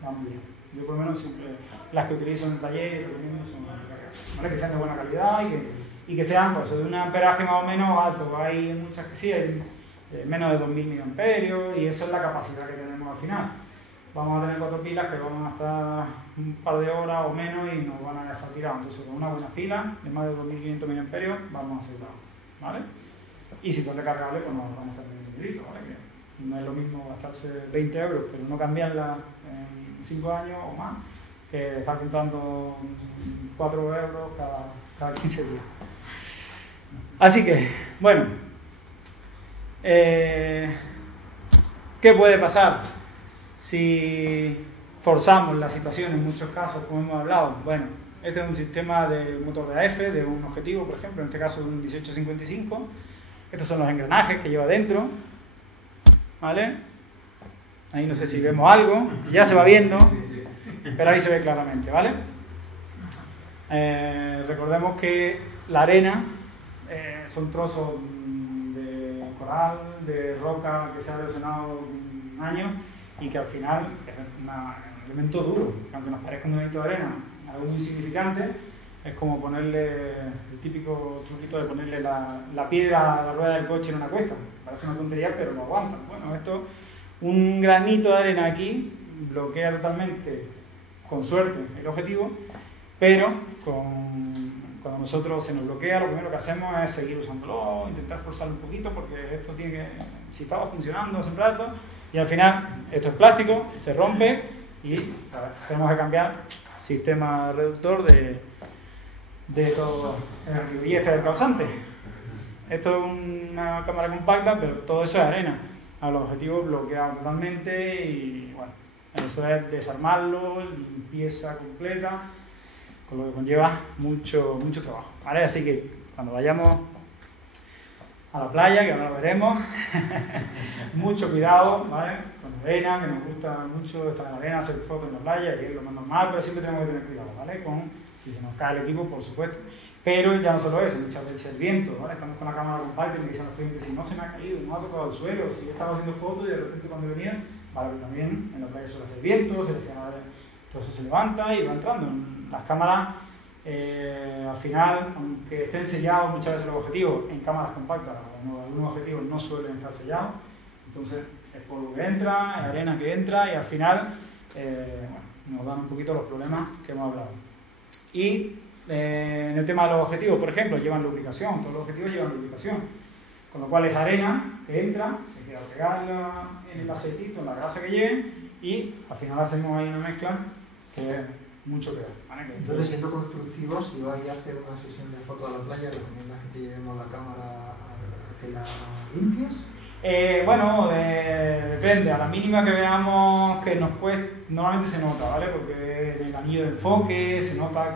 van muy bien. Yo por lo menos siempre las que utilizo en el taller son recargables, ¿vale? Que sean de buena calidad y que sean pues, de un amperaje más o menos alto. Hay muchas que sí, hay menos de 2000 mAh y eso es la capacidad que tenemos al final. Vamos a tener 4 pilas que van a estar un par de horas o menos y nos van a dejar tirados. Entonces con una buena pila de más de 2500 mAh vamos a asegurarlo, ¿vale? Y si son recargables, pues nos vamos a tener un dinerito, ¿vale? Que no es lo mismo gastarse 20 euros, pero no cambiarla en 5 años o más, que estar contando 4 euros cada 15 días. Así que, bueno, ¿qué puede pasar si forzamos la situación en muchos casos, como hemos hablado? Bueno, este es un sistema de motor de AF, de un objetivo, por ejemplo, en este caso de un 1855. Estos son los engranajes que lleva dentro, ¿vale? Ahí no sé si vemos algo, ya se va viendo, pero ahí se ve claramente, ¿vale? Recordemos que la arena son trozos de coral, de roca que se ha erosionado años y que al final es un elemento duro, que aunque nos parezca un granito de arena, algo muy insignificante, es como ponerle el típico truquito de ponerle la piedra a la rueda del coche en una cuesta. Parece una tontería, pero no aguanta. Bueno, esto, un granito de arena aquí bloquea totalmente, con suerte, el objetivo, pero cuando nosotros se nos bloquea, lo primero que hacemos es seguir usándolo, intentar forzarlo un poquito, porque esto tiene que, si estaba funcionando hace un rato, y al final esto es plástico, se rompe y tenemos que cambiar sistema reductor de todo el este del causante. Esto es una cámara compacta, pero todo eso es arena. Al objetivo bloqueado totalmente y bueno, eso es desarmarlo, limpieza completa, con lo que conlleva mucho trabajo, ¿vale? Así que cuando vayamos a la playa, que ahora lo veremos, mucho cuidado, ¿vale? Con la arena, que nos gusta mucho estar en la arena, hacer fotos en la playa, que es lo más normal, pero siempre tenemos que tener cuidado, ¿vale? Si se nos cae el equipo, por supuesto. Pero ya no solo eso, muchas veces el viento, ¿vale? Estamos con la cámara compacta y me dicen los clientes, si no se me ha caído, no ha tocado el suelo, si yo estaba haciendo fotos y de repente cuando venía, vale, pero también en la playa suele hacer viento, todo eso se levanta y va entrando. Las cámaras, al final, aunque estén sellados muchas veces los objetivos, en cámaras compactas, algunos objetivos no suelen estar sellados, entonces es polvo que entra, es arena que entra y al final nos dan un poquito los problemas que hemos hablado. Y en el tema de los objetivos, por ejemplo, llevan lubricación, todos los objetivos llevan lubricación, con lo cual esa arena que entra se queda pegada en el aceitito, en la grasa que lleve y al final hacemos ahí una mezcla que es mucho peor, ¿vale? Entonces, siendo constructivos, si vais a hacer una sesión de fotos a la playa, ¿recomiendas que te llevemos la cámara a que la limpies? Bueno, depende, a la mínima que veamos que nos cueste, normalmente se nota, ¿vale? Porque en el anillo de enfoque se nota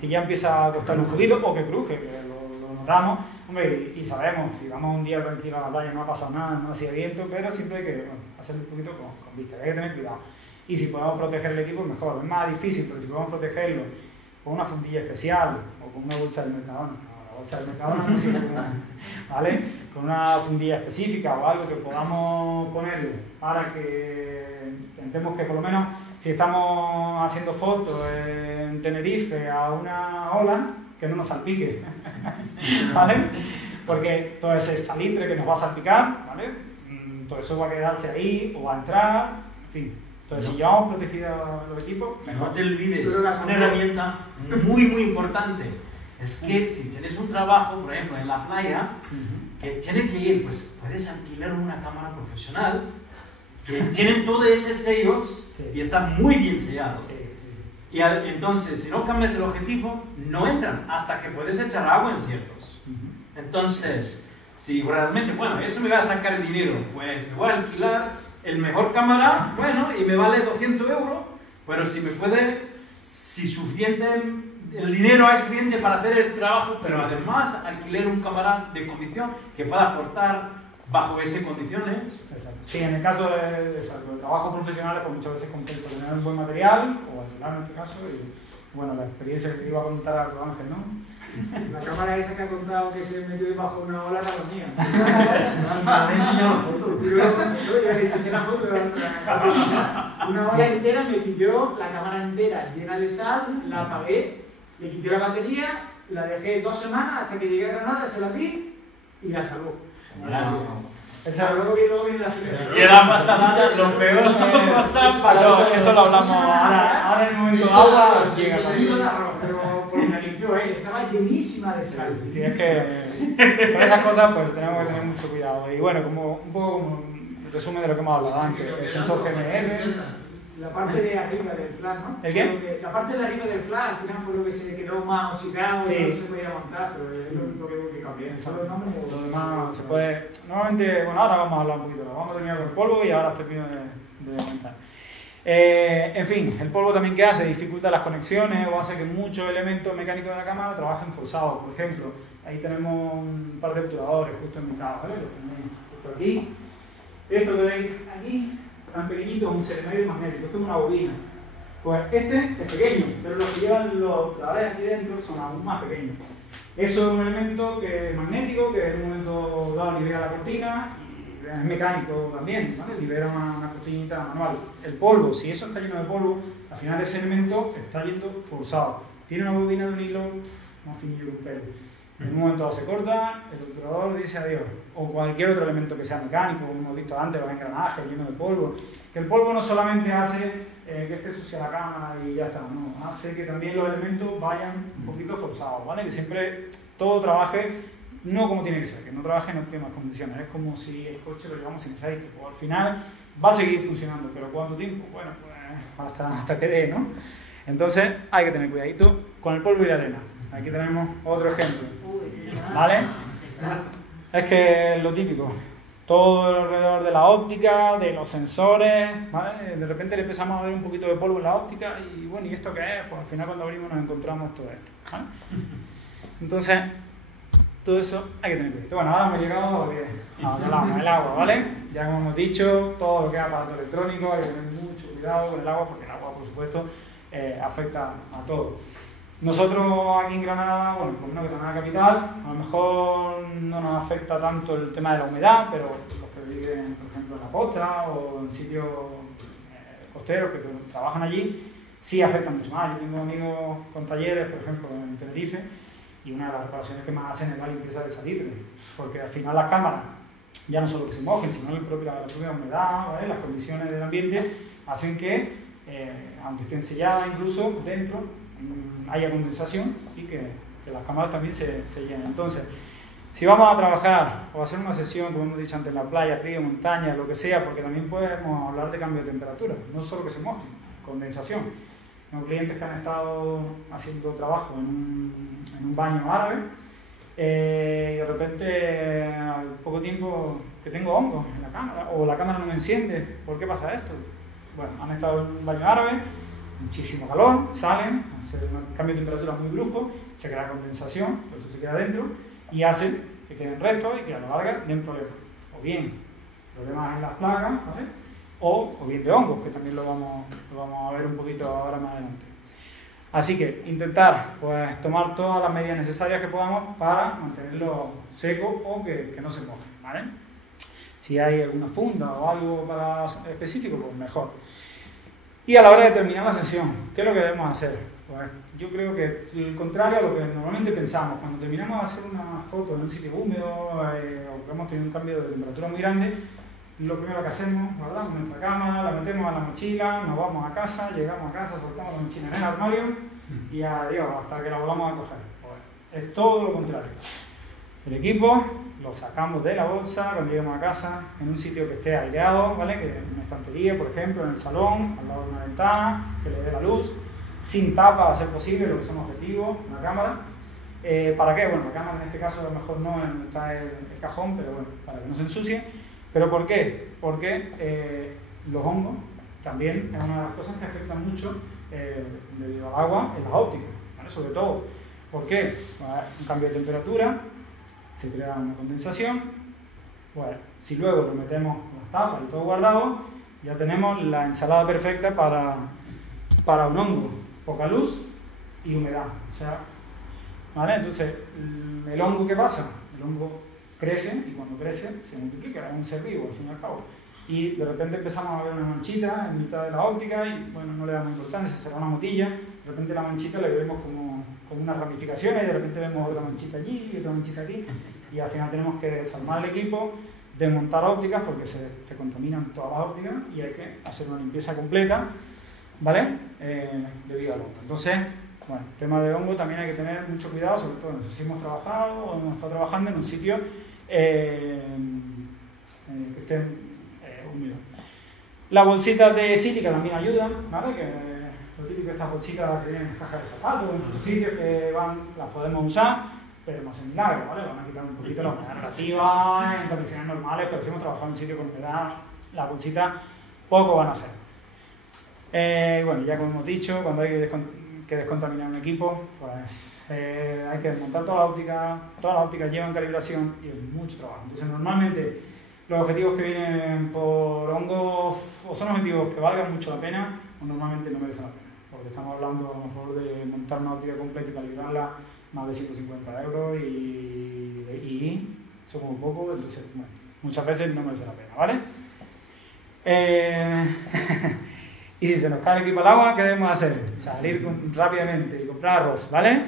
que ya empieza a costar un poquito o que cruje, que lo notamos, hombre, y sabemos, si vamos un día tranquilo a la playa no ha pasado nada, no hacía viento, pero siempre hay que hacerlo un poquito con vista, hay que tener cuidado. Y si podemos proteger el equipo, mejor, es más difícil, pero si podemos protegerlo con una fundilla especial o con una bolsa del Mercadona, la bolsa del Mercadona no sirve como, ¿vale? Con una fundilla específica o algo que podamos ponerle para que intentemos que por lo menos si estamos haciendo fotos en Tenerife a una ola, que no nos salpique, ¿vale? Porque todo ese salitre que nos va a salpicar, ¿vale? Todo eso va a quedarse ahí o va a entrar, en fin. Entonces, si llevamos protegido los equipos, no te olvides, una herramienta muy importante es que si tienes un trabajo, por ejemplo, en la playa, que tiene que ir, pues puedes alquilar una cámara profesional que tienen todos esos sellos y están muy bien sellados. Y entonces, si no cambias el objetivo, no entran hasta que puedes echar agua en ciertos. Entonces, si realmente, bueno, eso me va a sacar dinero, pues me voy a alquilar el mejor cámara, bueno, y me vale 200 euros, pero si me puede, si suficiente, el dinero es suficiente para hacer el trabajo, pero además alquilar un cámara de condición que pueda aportar bajo esas condiciones. Exacto. Sí, en el caso de trabajo profesional, pues muchas veces compensa tener un buen material, o alquilar en este caso, y bueno, la experiencia que iba a contar a Ángel, ¿no? La cámara esa que ha contado que se metió debajo de una ola era la mía. Me he enseñado fotos. Yo le enseñé la foto. Una ola entera me pilló la cámara entera llena de sal, la apagué, le quité la batería, la dejé 2 semanas hasta que llegué a Granada, se la di y la salvó. Luego viene la Y era pasa nada, lo peor eso lo hablamos ahora en el momento de agua llega pero porque me limpió estaba llenísima de sal. Sí, es que con esas cosas pues tenemos que tener mucho cuidado y bueno, como un poco como un resumen de lo que hemos hablado antes, el sensor GMR. La parte de arriba del flash, ¿no? ¿El qué? La parte de arriba del flash al final fue lo que se quedó más oxidado sí. Y no se podía montar, pero es lo único que cambié. Lo demás se puede... Normalmente, bueno, ahora vamos a hablar un poquito, vamos a terminar con el polvo y ahora termino de comentar. En fin, el polvo también que hace, dificulta las conexiones o hace que muchos elementos mecánicos de la cámara trabajen forzados. Por ejemplo, ahí tenemos un par de obturadores justo en mitad, ¿vale? Lo tenéis justo aquí. Esto que veis aquí tan pequeñito, es un selenoide magnético, esto es una bobina. Pues este es pequeño, pero los que llevan los radales aquí dentro son aún más pequeños. Eso es un elemento que es magnético, que en un momento dado libera la cortina, y es mecánico también, ¿vale? Libera una cortinita manual. El polvo, si eso está lleno de polvo, al final ese elemento está yendo forzado. Tiene una bobina de un hilo más finillo que un pelo. En un momento dado se corta, el obturador dice adiós. O cualquier otro elemento que sea mecánico, como hemos visto antes, los engranajes llenos de polvo. Que el polvo no solamente hace que esté sucia la cámara y ya está, no, hace que también los elementos vayan un poquito forzados, ¿vale? Que siempre todo trabaje no como tiene que ser, que no trabaje en óptimas condiciones. Es como si el coche lo llevamos sin aceite, o al final va a seguir funcionando, pero ¿cuánto tiempo? Bueno, pues hasta que dé, ¿no? Entonces hay que tener cuidadito con el polvo y la arena. Aquí tenemos otro ejemplo, ¿vale? Es que lo típico, todo alrededor de la óptica, de los sensores, ¿vale? De repente le empezamos a ver un poquito de polvo en la óptica y bueno, ¿y esto qué es? Pues al final cuando abrimos nos encontramos todo esto, ¿vale? Entonces, todo eso hay que tener cuidado. Bueno, ahora hemos llegado a lo que hablamos, el agua, ¿vale? Ya como hemos dicho, todo lo que es aparato electrónico, hay que tener mucho cuidado con el agua porque el agua, por supuesto, afecta a todo. Nosotros aquí en Granada, bueno, por lo menos Granada Capital, a lo mejor no nos afecta tanto el tema de la humedad, pero los que viven, por ejemplo, en la costa o en sitios costeros que trabajan allí, sí afectan mucho más. Yo tengo amigos con talleres, por ejemplo, en Tenerife, y una de las reparaciones que más hacen es la limpieza del salitre, porque al final las cámaras, ya no solo que se mojen, sino la propia humedad, ¿vale? Las condiciones del ambiente hacen que, aunque estén selladas incluso dentro, haya condensación y que las cámaras también se llenen. Entonces, si vamos a trabajar o hacer una sesión, como hemos dicho antes, en la playa, río, montaña, lo que sea, porque también podemos hablar de cambio de temperatura, no solo que se mojen, condensación. Tengo clientes que han estado haciendo trabajo en un baño árabe y de repente al poco tiempo que tengo hongos en la cámara o la cámara no me enciende. ¿Por qué pasa esto? Bueno, han estado en un baño árabe, muchísimo calor, salen, hace un cambio de temperatura muy brusco, se crea condensación, por eso se queda dentro y hace que queden restos y que a la larga dentro de, o bien problemas en las placas, ¿vale? o bien de hongos, que también lo vamos a ver un poquito ahora más adelante. Así que intentar pues, tomar todas las medidas necesarias que podamos para mantenerlo seco o que no se moje, ¿vale? Si hay alguna funda o algo específico, pues mejor. Y a la hora de terminar la sesión, ¿qué es lo que debemos hacer? Pues yo creo que el contrario a lo que normalmente pensamos, cuando terminamos de hacer una foto en un sitio húmedo o que hemos tenido un cambio de temperatura muy grande, lo primero que hacemos, guardamos nuestra cámara, la metemos a la mochila, nos vamos a casa, llegamos a casa, soltamos la mochila en el armario y adiós, hasta que la volvamos a coger. Pues es todo lo contrario. El equipo lo sacamos de la bolsa cuando lleguemos a casa, en un sitio que esté aireado, ¿vale? Que en una estantería, por ejemplo, en el salón, al lado de una ventana, que le dé la luz, sin tapa a ser posible, lo que son objetivos, una cámara. ¿Para qué? Bueno, la cámara en este caso a lo mejor no está el cajón, pero bueno, para que no se ensucie. ¿Pero por qué? Porque los hongos también es una de las cosas que afectan mucho debido al agua en las ópticas, ¿vale? Sobre todo, ¿por qué? Un cambio de temperatura, se crea una condensación. Bueno, si luego lo metemos con las tapas y todo guardado, ya tenemos la ensalada perfecta para un hongo. Poca luz y humedad. O sea, ¿vale? Entonces, ¿el hongo qué pasa? El hongo crece y cuando crece se multiplica, es un ser vivo al fin y al cabo. Y de repente empezamos a ver una manchita en mitad de la óptica y bueno, no le damos importancia, será una motilla, de repente la manchita la vemos como unas ramificaciones y de repente vemos otra manchita allí y otra manchita aquí y al final tenemos que desarmar el equipo, desmontar ópticas porque se contaminan todas las ópticas y hay que hacer una limpieza completa, ¿vale? Debido al hongo. Entonces, bueno, el tema de hongo también hay que tener mucho cuidado, sobre todo si hemos trabajado o hemos estado trabajando en un sitio que esté húmedo. Las bolsitas de sílica también ayudan, ¿vale? Que lo típico de estas bolsitas que vienen en cajas de zapatos, en muchos sitios que las podemos usar, pero no hacen milagro, ¿vale? Van a quitar un poquito la humedad relativa en condiciones normales, pero si hemos trabajado en un sitio con humedad, las bolsitas poco van a hacer. Bueno, ya como hemos dicho, cuando hay que descontaminar un equipo, pues hay que desmontar todas las ópticas llevan calibración y es mucho trabajo. Entonces normalmente los objetivos que vienen por hongos o son objetivos que valgan mucho la pena o normalmente no merecen la pena. Porque estamos hablando a lo mejor de montar una batería completa y calibrarla más de 150 euros y somos un poco, entonces bueno, muchas veces no merece la pena, ¿vale? Y si se nos cae el equipo al agua, ¿qué debemos hacer? Salir rápidamente y comprar arroz, ¿vale?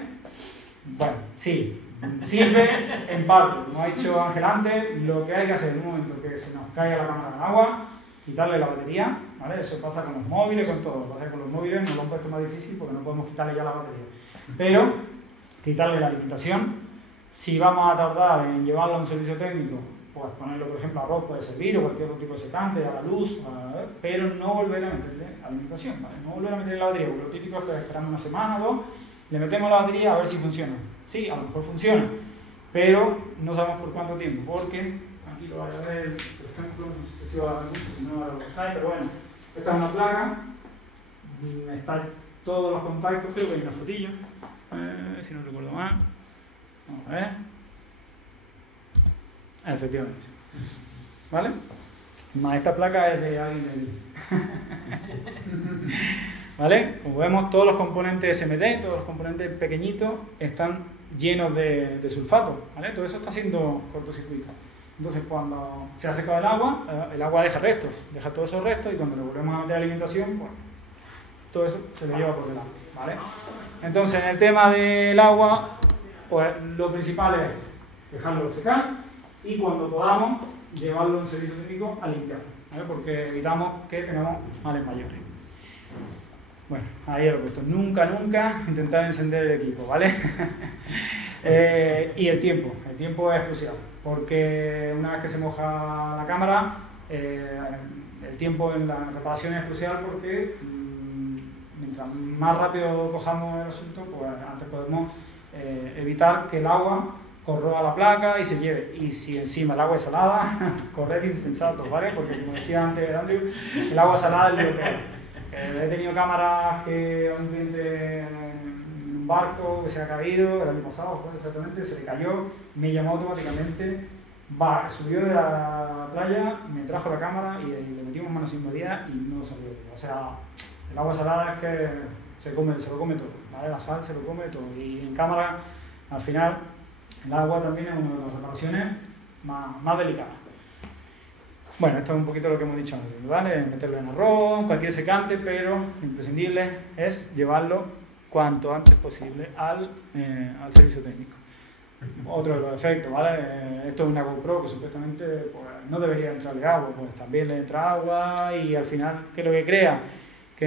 Bueno, sí, sirve en parte, como ha dicho Ángel antes, lo que hay que hacer en un momento que se nos caiga la cámara en agua, quitarle la batería, ¿vale? Eso pasa con los móviles, con todo. Lo que con los móviles nos lo han puesto más difícil porque no podemos quitarle ya la batería. Pero, quitarle la alimentación. Si vamos a tardar en llevarlo a un servicio técnico, pues ponerlo, por ejemplo, arroz puede servir o cualquier otro tipo de secante, a la luz, pero no volver a meterle alimentación, ¿vale? No volver a meterle la batería, porque lo típico es que esperamos una semana o dos, le metemos la batería a ver si funciona. Sí, a lo mejor funciona, pero no sabemos por cuánto tiempo, porque aquí lo voy a ver, por ejemplo, no sé si va a dar mucho, si no lo sabe, pero bueno, esta es una placa, están todos los contactos, creo que hay una fotilla, si no recuerdo mal, vamos a ver, efectivamente, ¿vale? Más esta placa es de alguien de allí. ¿Vale? Como vemos, todos los componentes SMD, todos los componentes pequeñitos están llenos de sulfato, ¿vale? Todo eso está haciendo cortocircuito. Entonces, cuando se ha secado el agua deja restos, deja todos esos restos y cuando le volvemos a meter alimentación, pues, todo eso se lo lleva por delante, ¿vale? Entonces, en el tema del agua, pues lo principal es dejarlo secar y cuando podamos llevarlo a un servicio técnico a limpiarlo, ¿vale? Porque evitamos que tengamos males mayores. Bueno, ahí lo he puesto. Nunca intentar encender el equipo, ¿vale? Y el tiempo es crucial, porque una vez que se moja la cámara, el tiempo en la reparación es crucial porque mientras más rápido cojamos el asunto, pues antes podemos evitar que el agua corroa la placa y se lleve. Y si encima el agua es salada, correr insensatos, ¿vale? Porque como decía antes Andrew, el agua salada es lo peor. He tenido cámaras que a un cliente en un barco que se ha caído, el año pasado, pues exactamente, se le cayó, me llamó automáticamente, subió de la playa, me trajo la cámara y le metimos manos invadidas y no salió. O sea, el agua salada es que se lo come todo, ¿vale? La sal se lo come todo. Y en cámara, al final, el agua también es una de las reparaciones más delicadas. Bueno, esto es un poquito lo que hemos dicho antes, ¿vale? Meterlo en arroz, cualquier secante, pero lo imprescindible es llevarlo cuanto antes posible al servicio técnico. Otro de los efectos, ¿vale? Esto es una GoPro que supuestamente pues, no debería entrarle agua, pues también le entra agua y al final, ¿qué es lo que crea? Que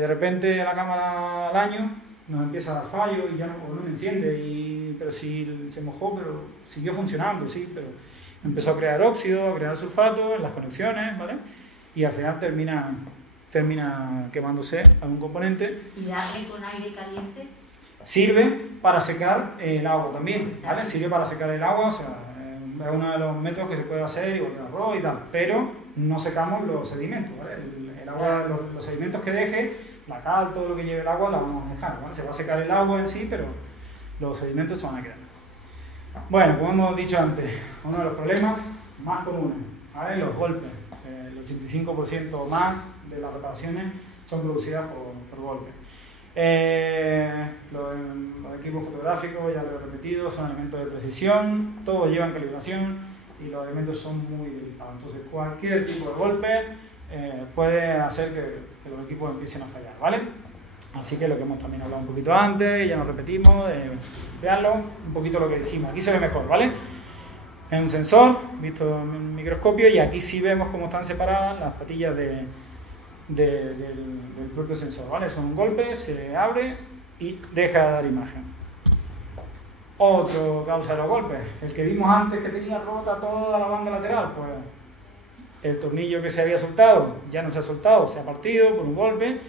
de repente la cámara al año nos empieza a dar fallo y ya no enciende, pero si se mojó, pero siguió funcionando, sí, pero empezó a crear óxido, a crear sulfato en las conexiones, ¿vale? Y al final termina quemándose algún componente. ¿Y darle con aire caliente? Sirve para secar el agua también, ¿vale? Sirve para secar el agua, o sea, es uno de los métodos que se puede hacer, igual que el arroz y tal, pero no secamos los sedimentos, ¿vale? El agua, los sedimentos que deje, la cal, todo lo que lleve el agua, la vamos a dejar, ¿vale? Se va a secar el agua en sí, pero los sedimentos se van a quedar. Bueno, como hemos dicho antes, uno de los problemas más comunes, ¿vale? Los golpes. El 85% o más de las reparaciones son producidas por golpes. Los equipos fotográficos, ya lo he repetido, son elementos de precisión, todos llevan calibración y los elementos son muy delicados. Entonces, cualquier tipo de golpe puede hacer que los equipos empiecen a fallar, ¿vale? Así que lo que hemos también hablado un poquito antes, ya nos repetimos, veanlo, un poquito lo que dijimos. Aquí se ve mejor, ¿vale? Es un sensor, visto en un microscopio, y aquí sí vemos cómo están separadas las patillas del propio sensor, ¿vale? Son un golpe, se abre y deja de dar imagen. Otro causa de los golpes, el que vimos antes que tenía rota toda la banda lateral, pues el tornillo que se había soltado ya no se ha soltado, se ha partido por un golpe.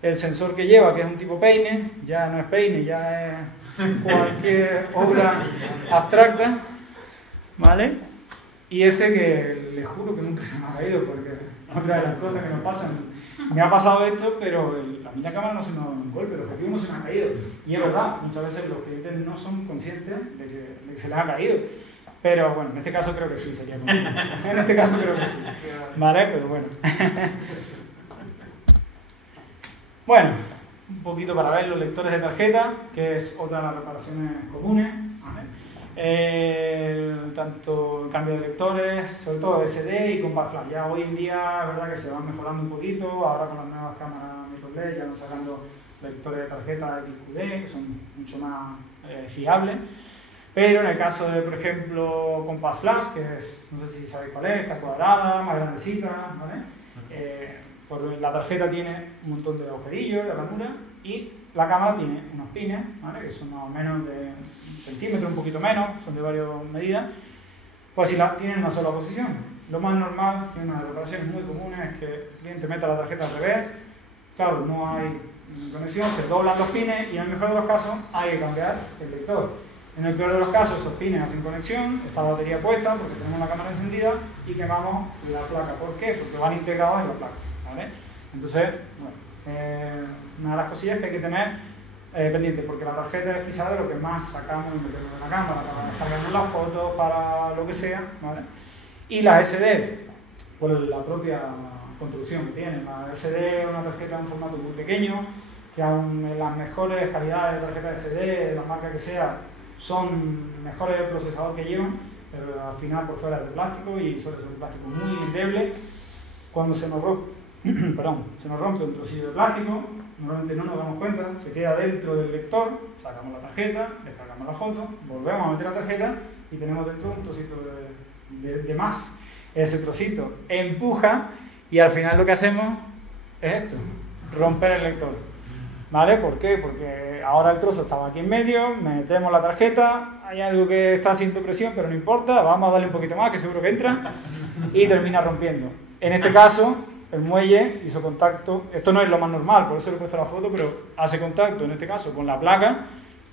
El sensor que lleva, que es un tipo peine, ya no es peine, ya es cualquier obra abstracta, ¿vale? Y este que les juro que nunca se me ha caído, porque otra de las cosas que nos pasan, me ha pasado esto, pero a mí la cámara no se me ha dado un golpe, el objetivo no se me ha caído. Y es verdad, muchas veces los clientes no son conscientes de que se les ha caído. pero bueno, en este caso creo que sí sería confidencial. En este caso creo que sí. ¿Vale? Pero bueno. Bueno, un poquito para ver los lectores de tarjeta, que es otra de las reparaciones comunes. ¿Vale? Tanto el cambio de lectores, sobre todo SD y Compact Flash. Ya hoy en día, es verdad que se van mejorando un poquito, ahora con las nuevas cámaras microLED ya van sacando lectores de tarjeta XQD, que son mucho más fiables. Pero en el caso de, por ejemplo, Compact Flash, que es, no sé si sabéis cuál es, está cuadrada, más grandecita, ¿vale? Pues la tarjeta tiene un montón de agujerillos, de ranura, y la cámara tiene unos pines, ¿vale? Que son más o menos de 1 centímetro, un poquito menos, son de varias medidas, pues si la tienen en una sola posición. Lo más normal, y una de las reparaciones muy comunes, es que el cliente meta la tarjeta al revés, claro, no hay conexión, se doblan los pines y en el mejor de los casos hay que cambiar el lector. En el peor de los casos, esos pines hacen conexión, está la batería puesta porque tenemos la cámara encendida y quemamos la placa. ¿Por qué? Porque van integrados en la placa, ¿vale? Entonces, bueno, una de las cosillas que hay que tener pendiente, porque la tarjeta es quizá de lo que más sacamos y metemos en la cámara, para descargarnos las fotos, para lo que sea, ¿vale? Y la SD, por la propia construcción que tiene. La SD es una tarjeta en un formato muy pequeño, que aun en las mejores calidades de tarjeta SD, de la marca que sea, son mejores el procesador que llevan, pero al final por fuera es de plástico y suele ser un plástico muy endeble. Cuando se nos rompe, se nos rompe un trocillo de plástico, normalmente no nos damos cuenta, se queda dentro del lector, sacamos la tarjeta, descargamos la foto, volvemos a meter la tarjeta y tenemos dentro un trocito de más. Ese trocito empuja y al final lo que hacemos es esto, romper el lector. ¿Vale? ¿Por qué? Porque ahora el trozo estaba aquí en medio, metemos la tarjeta, hay algo que está haciendo presión, pero no importa, vamos a darle un poquito más, que seguro que entra, y termina rompiendo. En este caso, el muelle hizo contacto, esto no es lo más normal, por eso le he puesto la foto, pero hace contacto, en este caso, con la placa,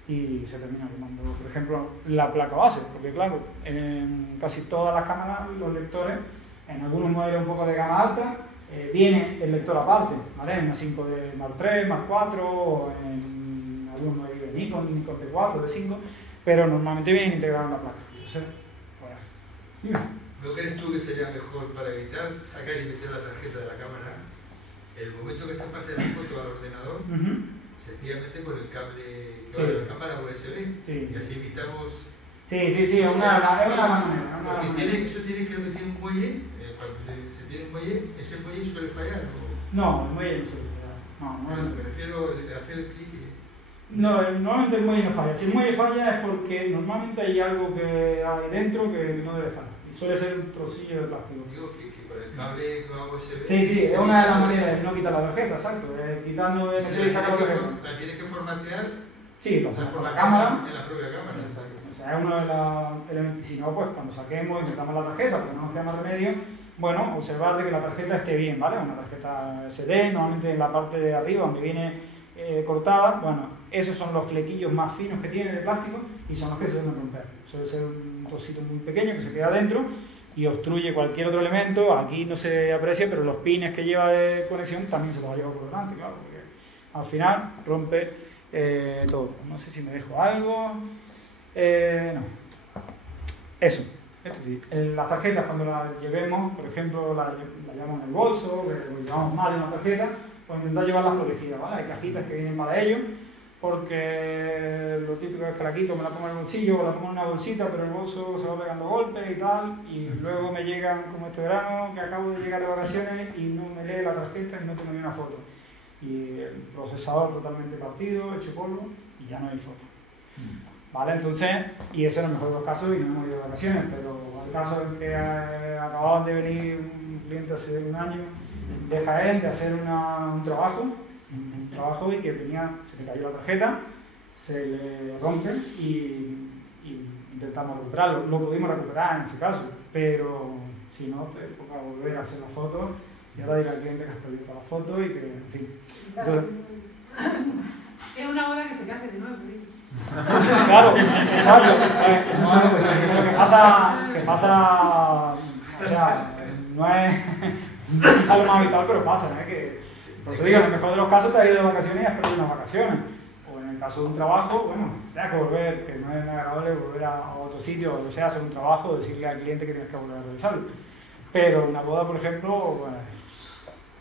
y se termina quemando, por ejemplo, la placa base, porque claro, en casi todas las cámaras, los lectores, en algunos modelos un poco de gama alta, viene el lector aparte, ¿vale? En una 5D Mark 3, Mark 4, o en algunos modelos de Nikon D4, D5, pero normalmente viene integrado en la placa. Entonces, bueno. ¿No crees tú que sería mejor para evitar sacar y meter la tarjeta de la cámara, el momento que se pase la foto al ordenador, sencillamente con el cable que va de la cámara USB? Sí. Y así evitamos... Sí, es una manera. Porque eso tiene que meter un muelle. Cuando se tiene un muelle, ese muelle suele fallar. No, el muelle no suele fallar. No, me refiero a hacer el clic. No, normalmente el muelle no falla. Si el muelle falla es porque normalmente hay algo que hay dentro que no debe estar. Y suele ser un trocillo de plástico. Digo que con el cable con USB. Sí, es una de las maneras de no quitar la tarjeta, exacto. Quitando el y sacar la tarjeta. La tienes que formatear. Sí, lo hacemos por la cámara. En la propia cámara. Exacto. O sea, es uno de los elementos. Y si no, pues cuando saquemos y metamos la tarjeta, porque no nos queda más remedio, bueno, observar de que la tarjeta esté bien, ¿vale? Una tarjeta SD, normalmente en la parte de arriba donde viene cortada, bueno, esos son los flequillos más finos que tiene de plástico y son los que suelen romper. Suele ser un trocito muy pequeño que se queda dentro y obstruye cualquier otro elemento. Aquí no se aprecia, pero los pines que lleva de conexión también se los va a llevar por delante, claro, porque al final rompe todo. No sé si me dejo algo. No. Eso. Esto sí. Las tarjetas, cuando las llevemos, por ejemplo, las llevamos en el bolso, que llevamos mal en una tarjeta, pues intentar llevarlas protegidas, ¿vale? Hay cajitas que vienen para ello, porque lo típico es que la quito, me la pongo en el bolsillo, o la pongo en una bolsita, pero el bolso se va pegando golpes y tal, y luego me llegan, como este verano, que acabo de llegar de vacaciones y no me lee la tarjeta y no tengo ni una foto. Y el procesador totalmente partido, hecho polvo, y ya no hay foto. ¿Vale? Entonces, y eso en el mejor de los casos y no hemos ido de vacaciones, pero hay casos en que acababan de venir un cliente hace un año de Jaén de hacer un trabajo y que se le cayó la tarjeta, se le rompe y intentamos recuperarlo. Lo pudimos recuperar en ese caso, pero si no, te toca volver a hacer la foto y ahora dirá al cliente que has perdido la foto y que, en fin. Entonces, es una hora que se case de nuevo. Claro, exacto. Que pasa, o sea, no es algo más habitual, pero pasa, ¿no? Que, por eso digo, en el mejor de los casos te has ido de vacaciones y has perdido unas vacaciones. O en el caso de un trabajo, bueno, tienes que volver, que no es agradable volver a otro sitio, o sea, hacer un trabajo, decirle al cliente que tienes que volver a realizarlo. Pero una boda, por ejemplo, pues,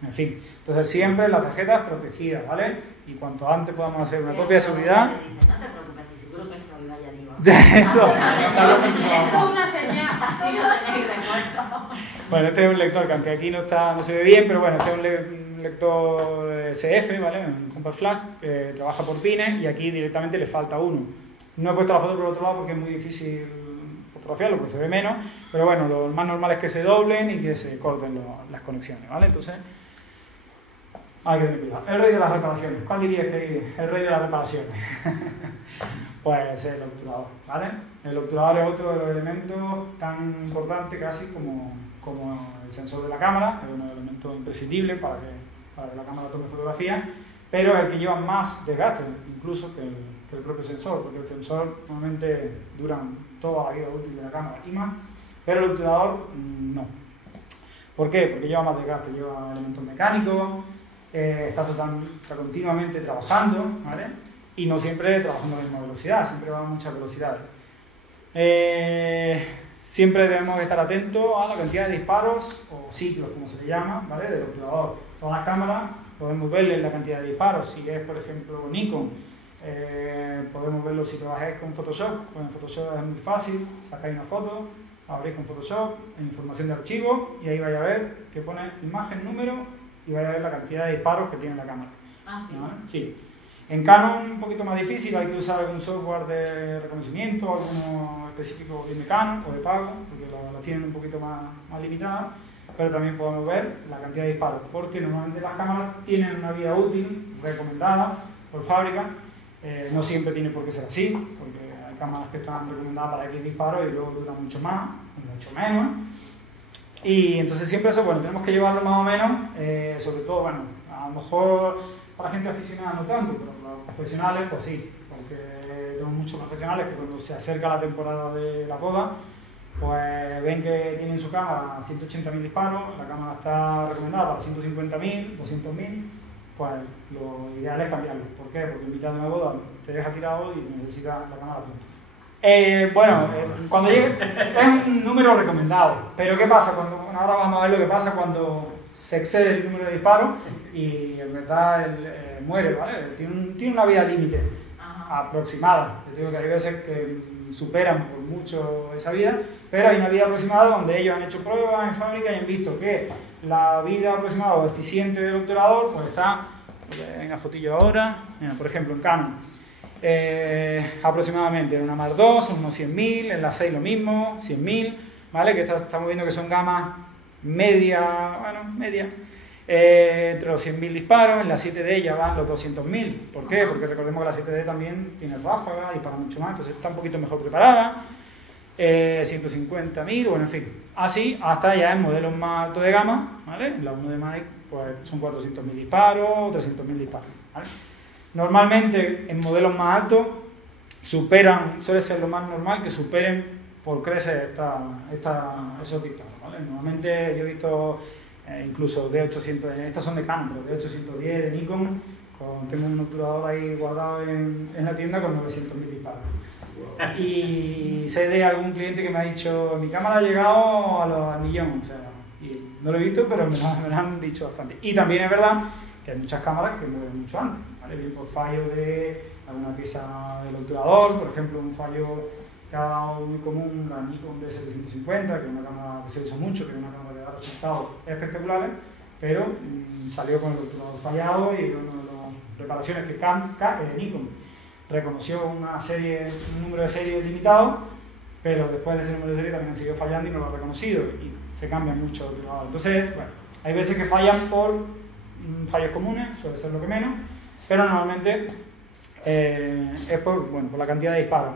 en fin. Entonces siempre la tarjeta es protegida, ¿vale? Y cuanto antes podamos hacer una copia de seguridad... No te preocupes, si seguro que esto iba ya digo. Eso. Esto es una señal. Así no tenéis recuerdo. Bueno, este es un lector que aunque aquí no se ve bien, pero bueno, este es un lector CF, ¿vale? Un Compact Flash que trabaja por pines y aquí directamente le falta uno. No he puesto la foto por el otro lado porque es muy difícil fotografiarlo, porque se ve menos, pero bueno, lo más normal es que se doblen y que se corten las conexiones, ¿vale? Entonces, hay que tener cuidado. El rey de las reparaciones. ¿Cuál dirías que es el rey de las reparaciones? Pues el obturador, ¿vale? El obturador es otro de los elementos tan importantes casi como el sensor de la cámara, es uno de los elementos imprescindibles para que la cámara tome fotografía, pero es el que lleva más desgaste incluso que el propio sensor, porque el sensor normalmente dura toda la vida útil de la cámara y más, pero el obturador no. ¿Por qué? Porque lleva más desgaste, lleva elementos mecánicos, está continuamente trabajando, ¿vale? Y no siempre trabajando a la misma velocidad, siempre va a muchas velocidades. Siempre debemos estar atentos a la cantidad de disparos o ciclos, como se le llama, ¿vale? Del obturador. Todas las cámaras podemos verle la cantidad de disparos. Si es, por ejemplo, Nikon, podemos verlo si trabajáis con Photoshop. Pues en Photoshop es muy fácil, sacáis una foto, abrís con Photoshop, en información de archivo, y ahí vais a ver que pone imagen, número, y vais a ver la cantidad de disparos que tiene la cámara. Ah, sí. ¿Vale? Sí. En Canon un poquito más difícil, hay que usar algún software de reconocimiento, alguno específico de Canon o de pago, porque lo tienen un poquito más limitada, pero también podemos ver la cantidad de disparos, porque normalmente las cámaras tienen una vida útil recomendada por fábrica, no siempre tiene por qué ser así, porque hay cámaras que están recomendadas para X disparos y luego duran mucho más, mucho menos, y entonces siempre eso, bueno, tenemos que llevarlo más o menos, sobre todo, bueno, a lo mejor para gente aficionada no tanto, pero para los profesionales pues sí, porque tenemos muchos profesionales que cuando se acerca la temporada de la boda, pues ven que tienen su cámara 180.000 disparos, la cámara está recomendada para 150.000, 200.000, pues lo ideal es cambiarlo. ¿Por qué? Porque en mitad de una boda te deja tirado y necesitas la cámara punto. Bueno, cuando llegue, es un número recomendado, pero ¿qué pasa? Ahora vamos a ver lo que pasa cuando se excede el número de disparos y en verdad muere, ¿vale? Tiene una vida límite aproximada. Yo digo que hay veces que superan por mucho esa vida, pero hay una vida aproximada donde ellos han hecho pruebas en fábrica y han visto que la vida aproximada o eficiente del obturador pues está, en la fotillo ahora, mira, por ejemplo en Canon, aproximadamente en una Mark II son unos 100.000, en la 6 lo mismo, 100.000, ¿vale? Que estamos viendo que son gamas media, entre los 100.000 disparos, en la 7D ya van los 200.000. ¿Por qué? Porque recordemos que la 7D también tiene ráfaga y para mucho más, entonces está un poquito mejor preparada. 150.000, bueno, en fin, así hasta ya en modelos más altos de gama, ¿vale? La 1 de Mike pues son 400.000 disparos, 300.000 disparos, ¿vale? Normalmente en modelos más altos suele ser lo más normal que superen por creces esos disparos, ¿vale? Normalmente yo he visto incluso D800, estas son de Canon, pero D810 de Nikon, tengo un obturador ahí guardado en la tienda con 900.000 disparos. Y sé de algún cliente que me ha dicho, mi cámara ha llegado al millón, o sea, y no lo he visto, pero me lo han dicho bastante. Y también es verdad que hay muchas cámaras que mueren mucho antes, ¿vale? Bien por fallo de alguna pieza del obturador, por ejemplo, un fallo que ha dado muy común, la Nikon D750, que es una cámara que se usa mucho, que es una cámara que da resultados espectaculares, pero salió con el obturador fallado y una de las reparaciones que Nikon reconoció un número de series limitado, pero después de ese número de series también han seguido fallando y no lo ha reconocido y se cambian mucho. Entonces, bueno, hay veces que fallan por fallos comunes, suele ser lo que menos, pero normalmente es por la cantidad de disparos.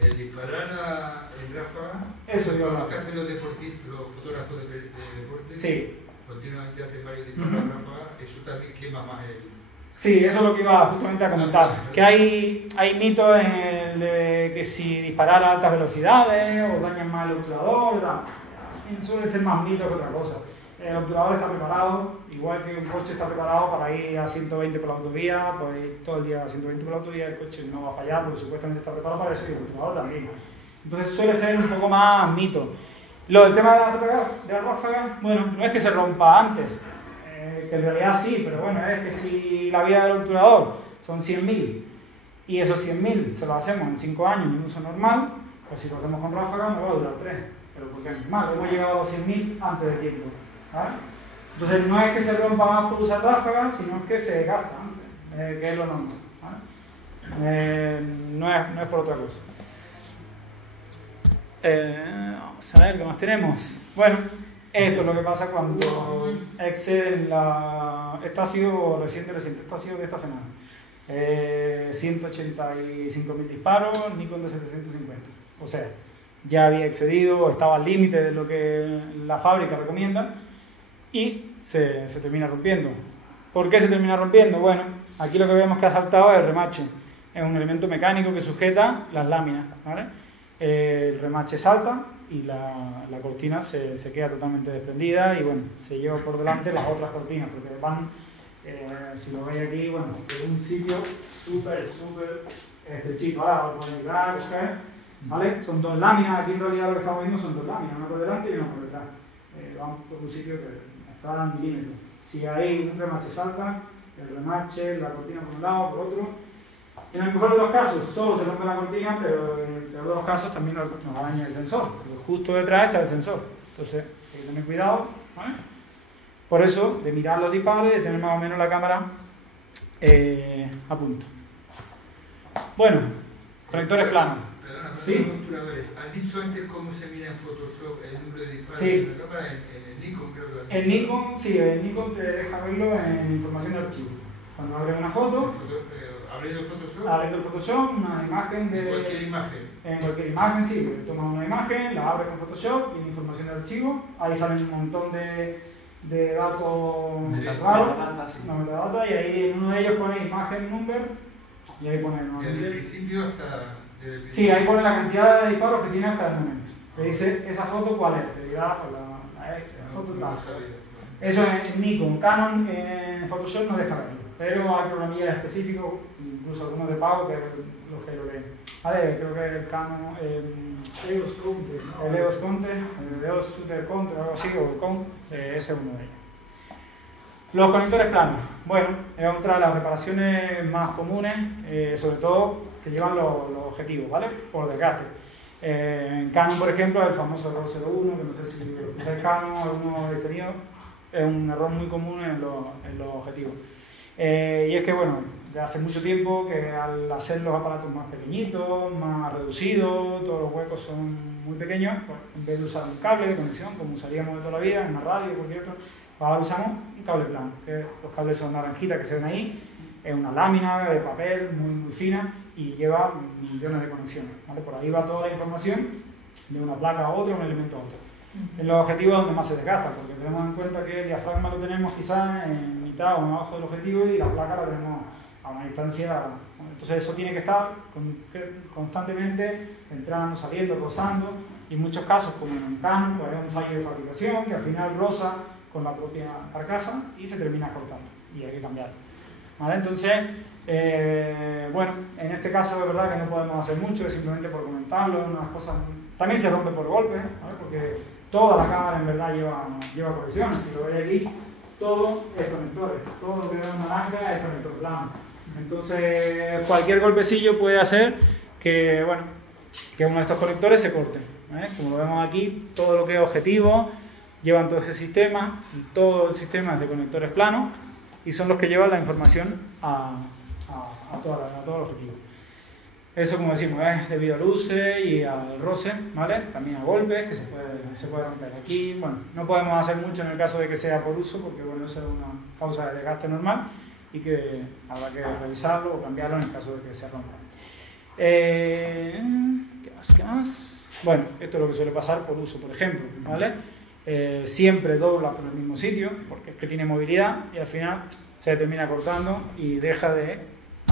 El disparar en ráfaga, eso digo, lo que hacen los deportistas, los fotógrafos de deporte, sí, continuamente hacen varios disparos en ráfaga, eso también quema más el... Sí, eso es lo que iba justamente a comentar, que hay mitos en el de que si disparar a altas velocidades o dañan más el obturador, suele ser más mito que otra cosa. El obturador está preparado, igual que un coche está preparado para ir a 120 por la autovía, pues ir todo el día a 120 por la autovía, el coche no va a fallar porque supuestamente está preparado para eso y el obturador también. Entonces suele ser un poco más mito. El tema de la ráfaga, bueno, no es que se rompa antes, que en realidad sí, pero bueno, es que si la vida del obturador son 100.000 y esos 100.000 se los hacemos en 5 años en un uso normal, pues si lo hacemos con ráfaga nos va a durar 3, pero porque es normal, hemos llegado a los 100.000 antes de tiempo, ¿vale? Entonces no es que se rompa más por usar ráfaga, sino que se gasta antes, que es lo normal, ¿vale? No es por otra cosa. Vamos a ver qué más tenemos. Bueno, esto es lo que pasa cuando exceden este ha sido reciente, este ha sido de esta semana. 185.000 disparos, Nikon de 750. O sea, ya había excedido, estaba al límite de lo que la fábrica recomienda y se termina rompiendo. ¿Por qué se termina rompiendo? Bueno, aquí lo que vemos que ha saltado es el remache. Es un elemento mecánico que sujeta las láminas, ¿vale? El remache salta y la cortina se queda totalmente desprendida y bueno, se lleva por delante las otras cortinas porque van, si lo veis aquí, bueno, es un sitio súper estrechito. Ahora lo podéis mirar, ¿vale? Son dos láminas, aquí en realidad lo que estamos viendo son dos láminas, una por delante y una por detrás. Vamos por un sitio que está a milímetros. Si hay un remache salta, el remache, la cortina por un lado, por otro. En el mejor de los casos solo se rompe la cortina, pero en el peor de los casos también nos araña el sensor, porque justo detrás está el sensor. Entonces hay que tener cuidado, ¿vale? Por eso, de mirar los disparos y de tener más o menos la cámara a punto. Bueno, conectores planos. Perdona, ¿Sí? Obturadores. ¿Has dicho antes cómo se mira en Photoshop el número de disparos Sí. de la cámara? En el Nikon creo que lo has El dicho. Nikon, sí, el Nikon te deja verlo en información de archivo. Cuando abres una foto, ¿Abriendo Photoshop? abres el Photoshop, una imagen de... Cualquier imagen. En cualquier imagen, sí, porque tomas una imagen, la abres con Photoshop y en información de archivo, ahí salen un montón de datos Metadata, sí. no, metadata, y ahí en uno de ellos pone imagen number y ahí pone Desde el principio hasta... Desde el sí, principio. ahí pone la cantidad de disparos que tiene hasta el momento. Te dice, esa foto cuál es, te dirá pues, la foto No tal. lo sabía. Eso en Nikon, Canon en Photoshop no deja verlo, pero hay programillas específicos, incluso algunos de pago, que los que lo leen. Vale, creo que el Canon, EOS Counter, ¿no? el EOS Counter, el EOS Shooter Counter, algo así, o Count, ese es uno de ellos. Los conectores planos. Bueno, es otra de las reparaciones más comunes, sobre todo que llevan los objetivos, ¿vale? Por desgaste. En Canon, por ejemplo, el famoso error 01, que no sé si usáis Canon, alguno habéis tenido, es un error muy común en los objetivos. Y es que, bueno, de hace mucho tiempo que al hacer los aparatos más pequeñitos, más reducidos, todos los huecos son muy pequeños, pues, en vez de usar un cable de conexión, como usaríamos de toda la vida, en una radio o cualquier otro, ahora usamos un cable plano, que los cables son naranjitas que se ven ahí, es una lámina de papel muy fina y lleva millones de conexiones, ¿vale? Por ahí va toda la información de una placa a otra, un elemento a otro. En los objetivos es donde más se desgasta, porque tenemos en cuenta que el diafragma lo tenemos quizás en mitad o en abajo del objetivo y la placa la tenemos a una distancia. Entonces eso tiene que estar constantemente entrando, saliendo, rozando, y en muchos casos, como en un Canon, pues es un fallo de fabricación que al final roza con la propia carcasa y se termina cortando y hay que cambiarlo, ¿vale? Entonces, bueno, en este caso es verdad que no podemos hacer mucho, es simplemente por comentarlo, unas cosas. También se rompe por golpe, ¿vale? Porque toda la cámara en verdad lleva conexiones. Si lo veis aquí, todo es conectores, todo lo que vemos naranja es conector plano. Entonces, cualquier golpecillo puede hacer que, bueno, que uno de estos conectores se corte, ¿vale? Como lo vemos aquí, todo lo que es objetivo llevan todo ese sistema, y todo el sistema es de conectores planos y son los que llevan la información a todo el objetivo. Eso, como decimos, es debido al uso y al roce, ¿vale? También a golpes, que se puede romper aquí. Bueno, no podemos hacer mucho en el caso de que sea por uso, porque bueno, eso es una causa de desgaste normal y que habrá que revisarlo o cambiarlo en el caso de que se rompa. ¿Qué más? Bueno, esto es lo que suele pasar por uso, por ejemplo, ¿vale? Siempre dobla por el mismo sitio, porque es que tiene movilidad y al final se termina cortando y deja de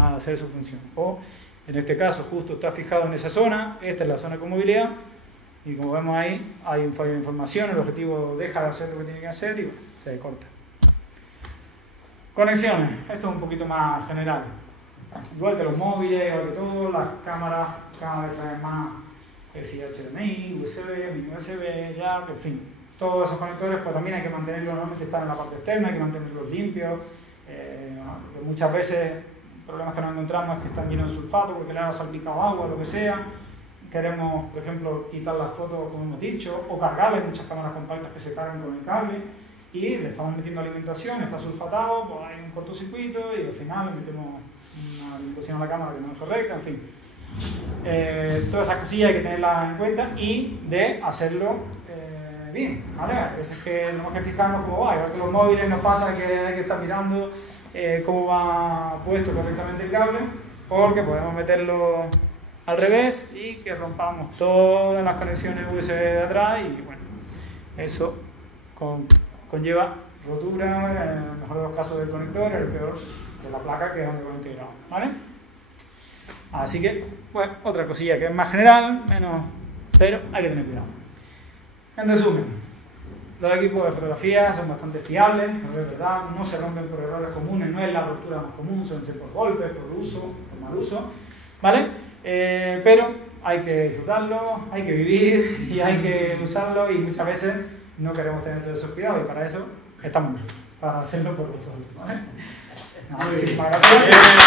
hacer su función. O en este caso justo está fijado en esa zona, esta es la zona con movilidad Y como vemos ahí, hay un fallo de información, el objetivo deja de hacer lo que tiene que hacer y bueno, se corta. Conexiones, esto es un poquito más general. Igual que los móviles, igual que todo, las cámaras cada vez traen más HDMI, USB, mini USB, jack, en fin. Todos esos conectores pues también hay que mantenerlos, normalmente están en la parte externa, hay que mantenerlos limpios. Muchas veces problemas que nos encontramos es que están llenos de sulfato porque le ha salpicado agua o lo que sea. Queremos, por ejemplo, quitar las fotos, como hemos dicho, o cargarles, muchas cámaras compactas que se cargan con el cable y le estamos metiendo alimentación, está sulfatado, pues hay un cortocircuito y al final le metemos una alimentación a la cámara que no es correcta, en fin. Todas esas cosillas hay que tenerlas en cuenta y de hacerlo bien, ¿vale? A veces que tenemos que fijarnos cómo va, igual que los móviles nos pasa que hay que estar mirando cómo va puesto correctamente el cable, porque podemos meterlo al revés y que rompamos todas las conexiones USB de atrás y bueno, eso conlleva rotura, en el mejor de los casos del conector, en el peor de la placa que es donde va integrado, ¿vale? Así que, bueno, otra cosilla que es más general, menos, pero hay que tener cuidado. En resumen, los equipos de fotografía son bastante fiables, no es verdad, no se rompen por errores comunes, no es la rotura más común, suelen ser por golpes, por uso, por mal uso, ¿vale? Pero hay que disfrutarlo, hay que vivir y hay que usarlo y muchas veces no queremos tener todos esos cuidados y para eso estamos nosotros, para hacerlo por nosotros, ¿vale? Muchísimas gracias.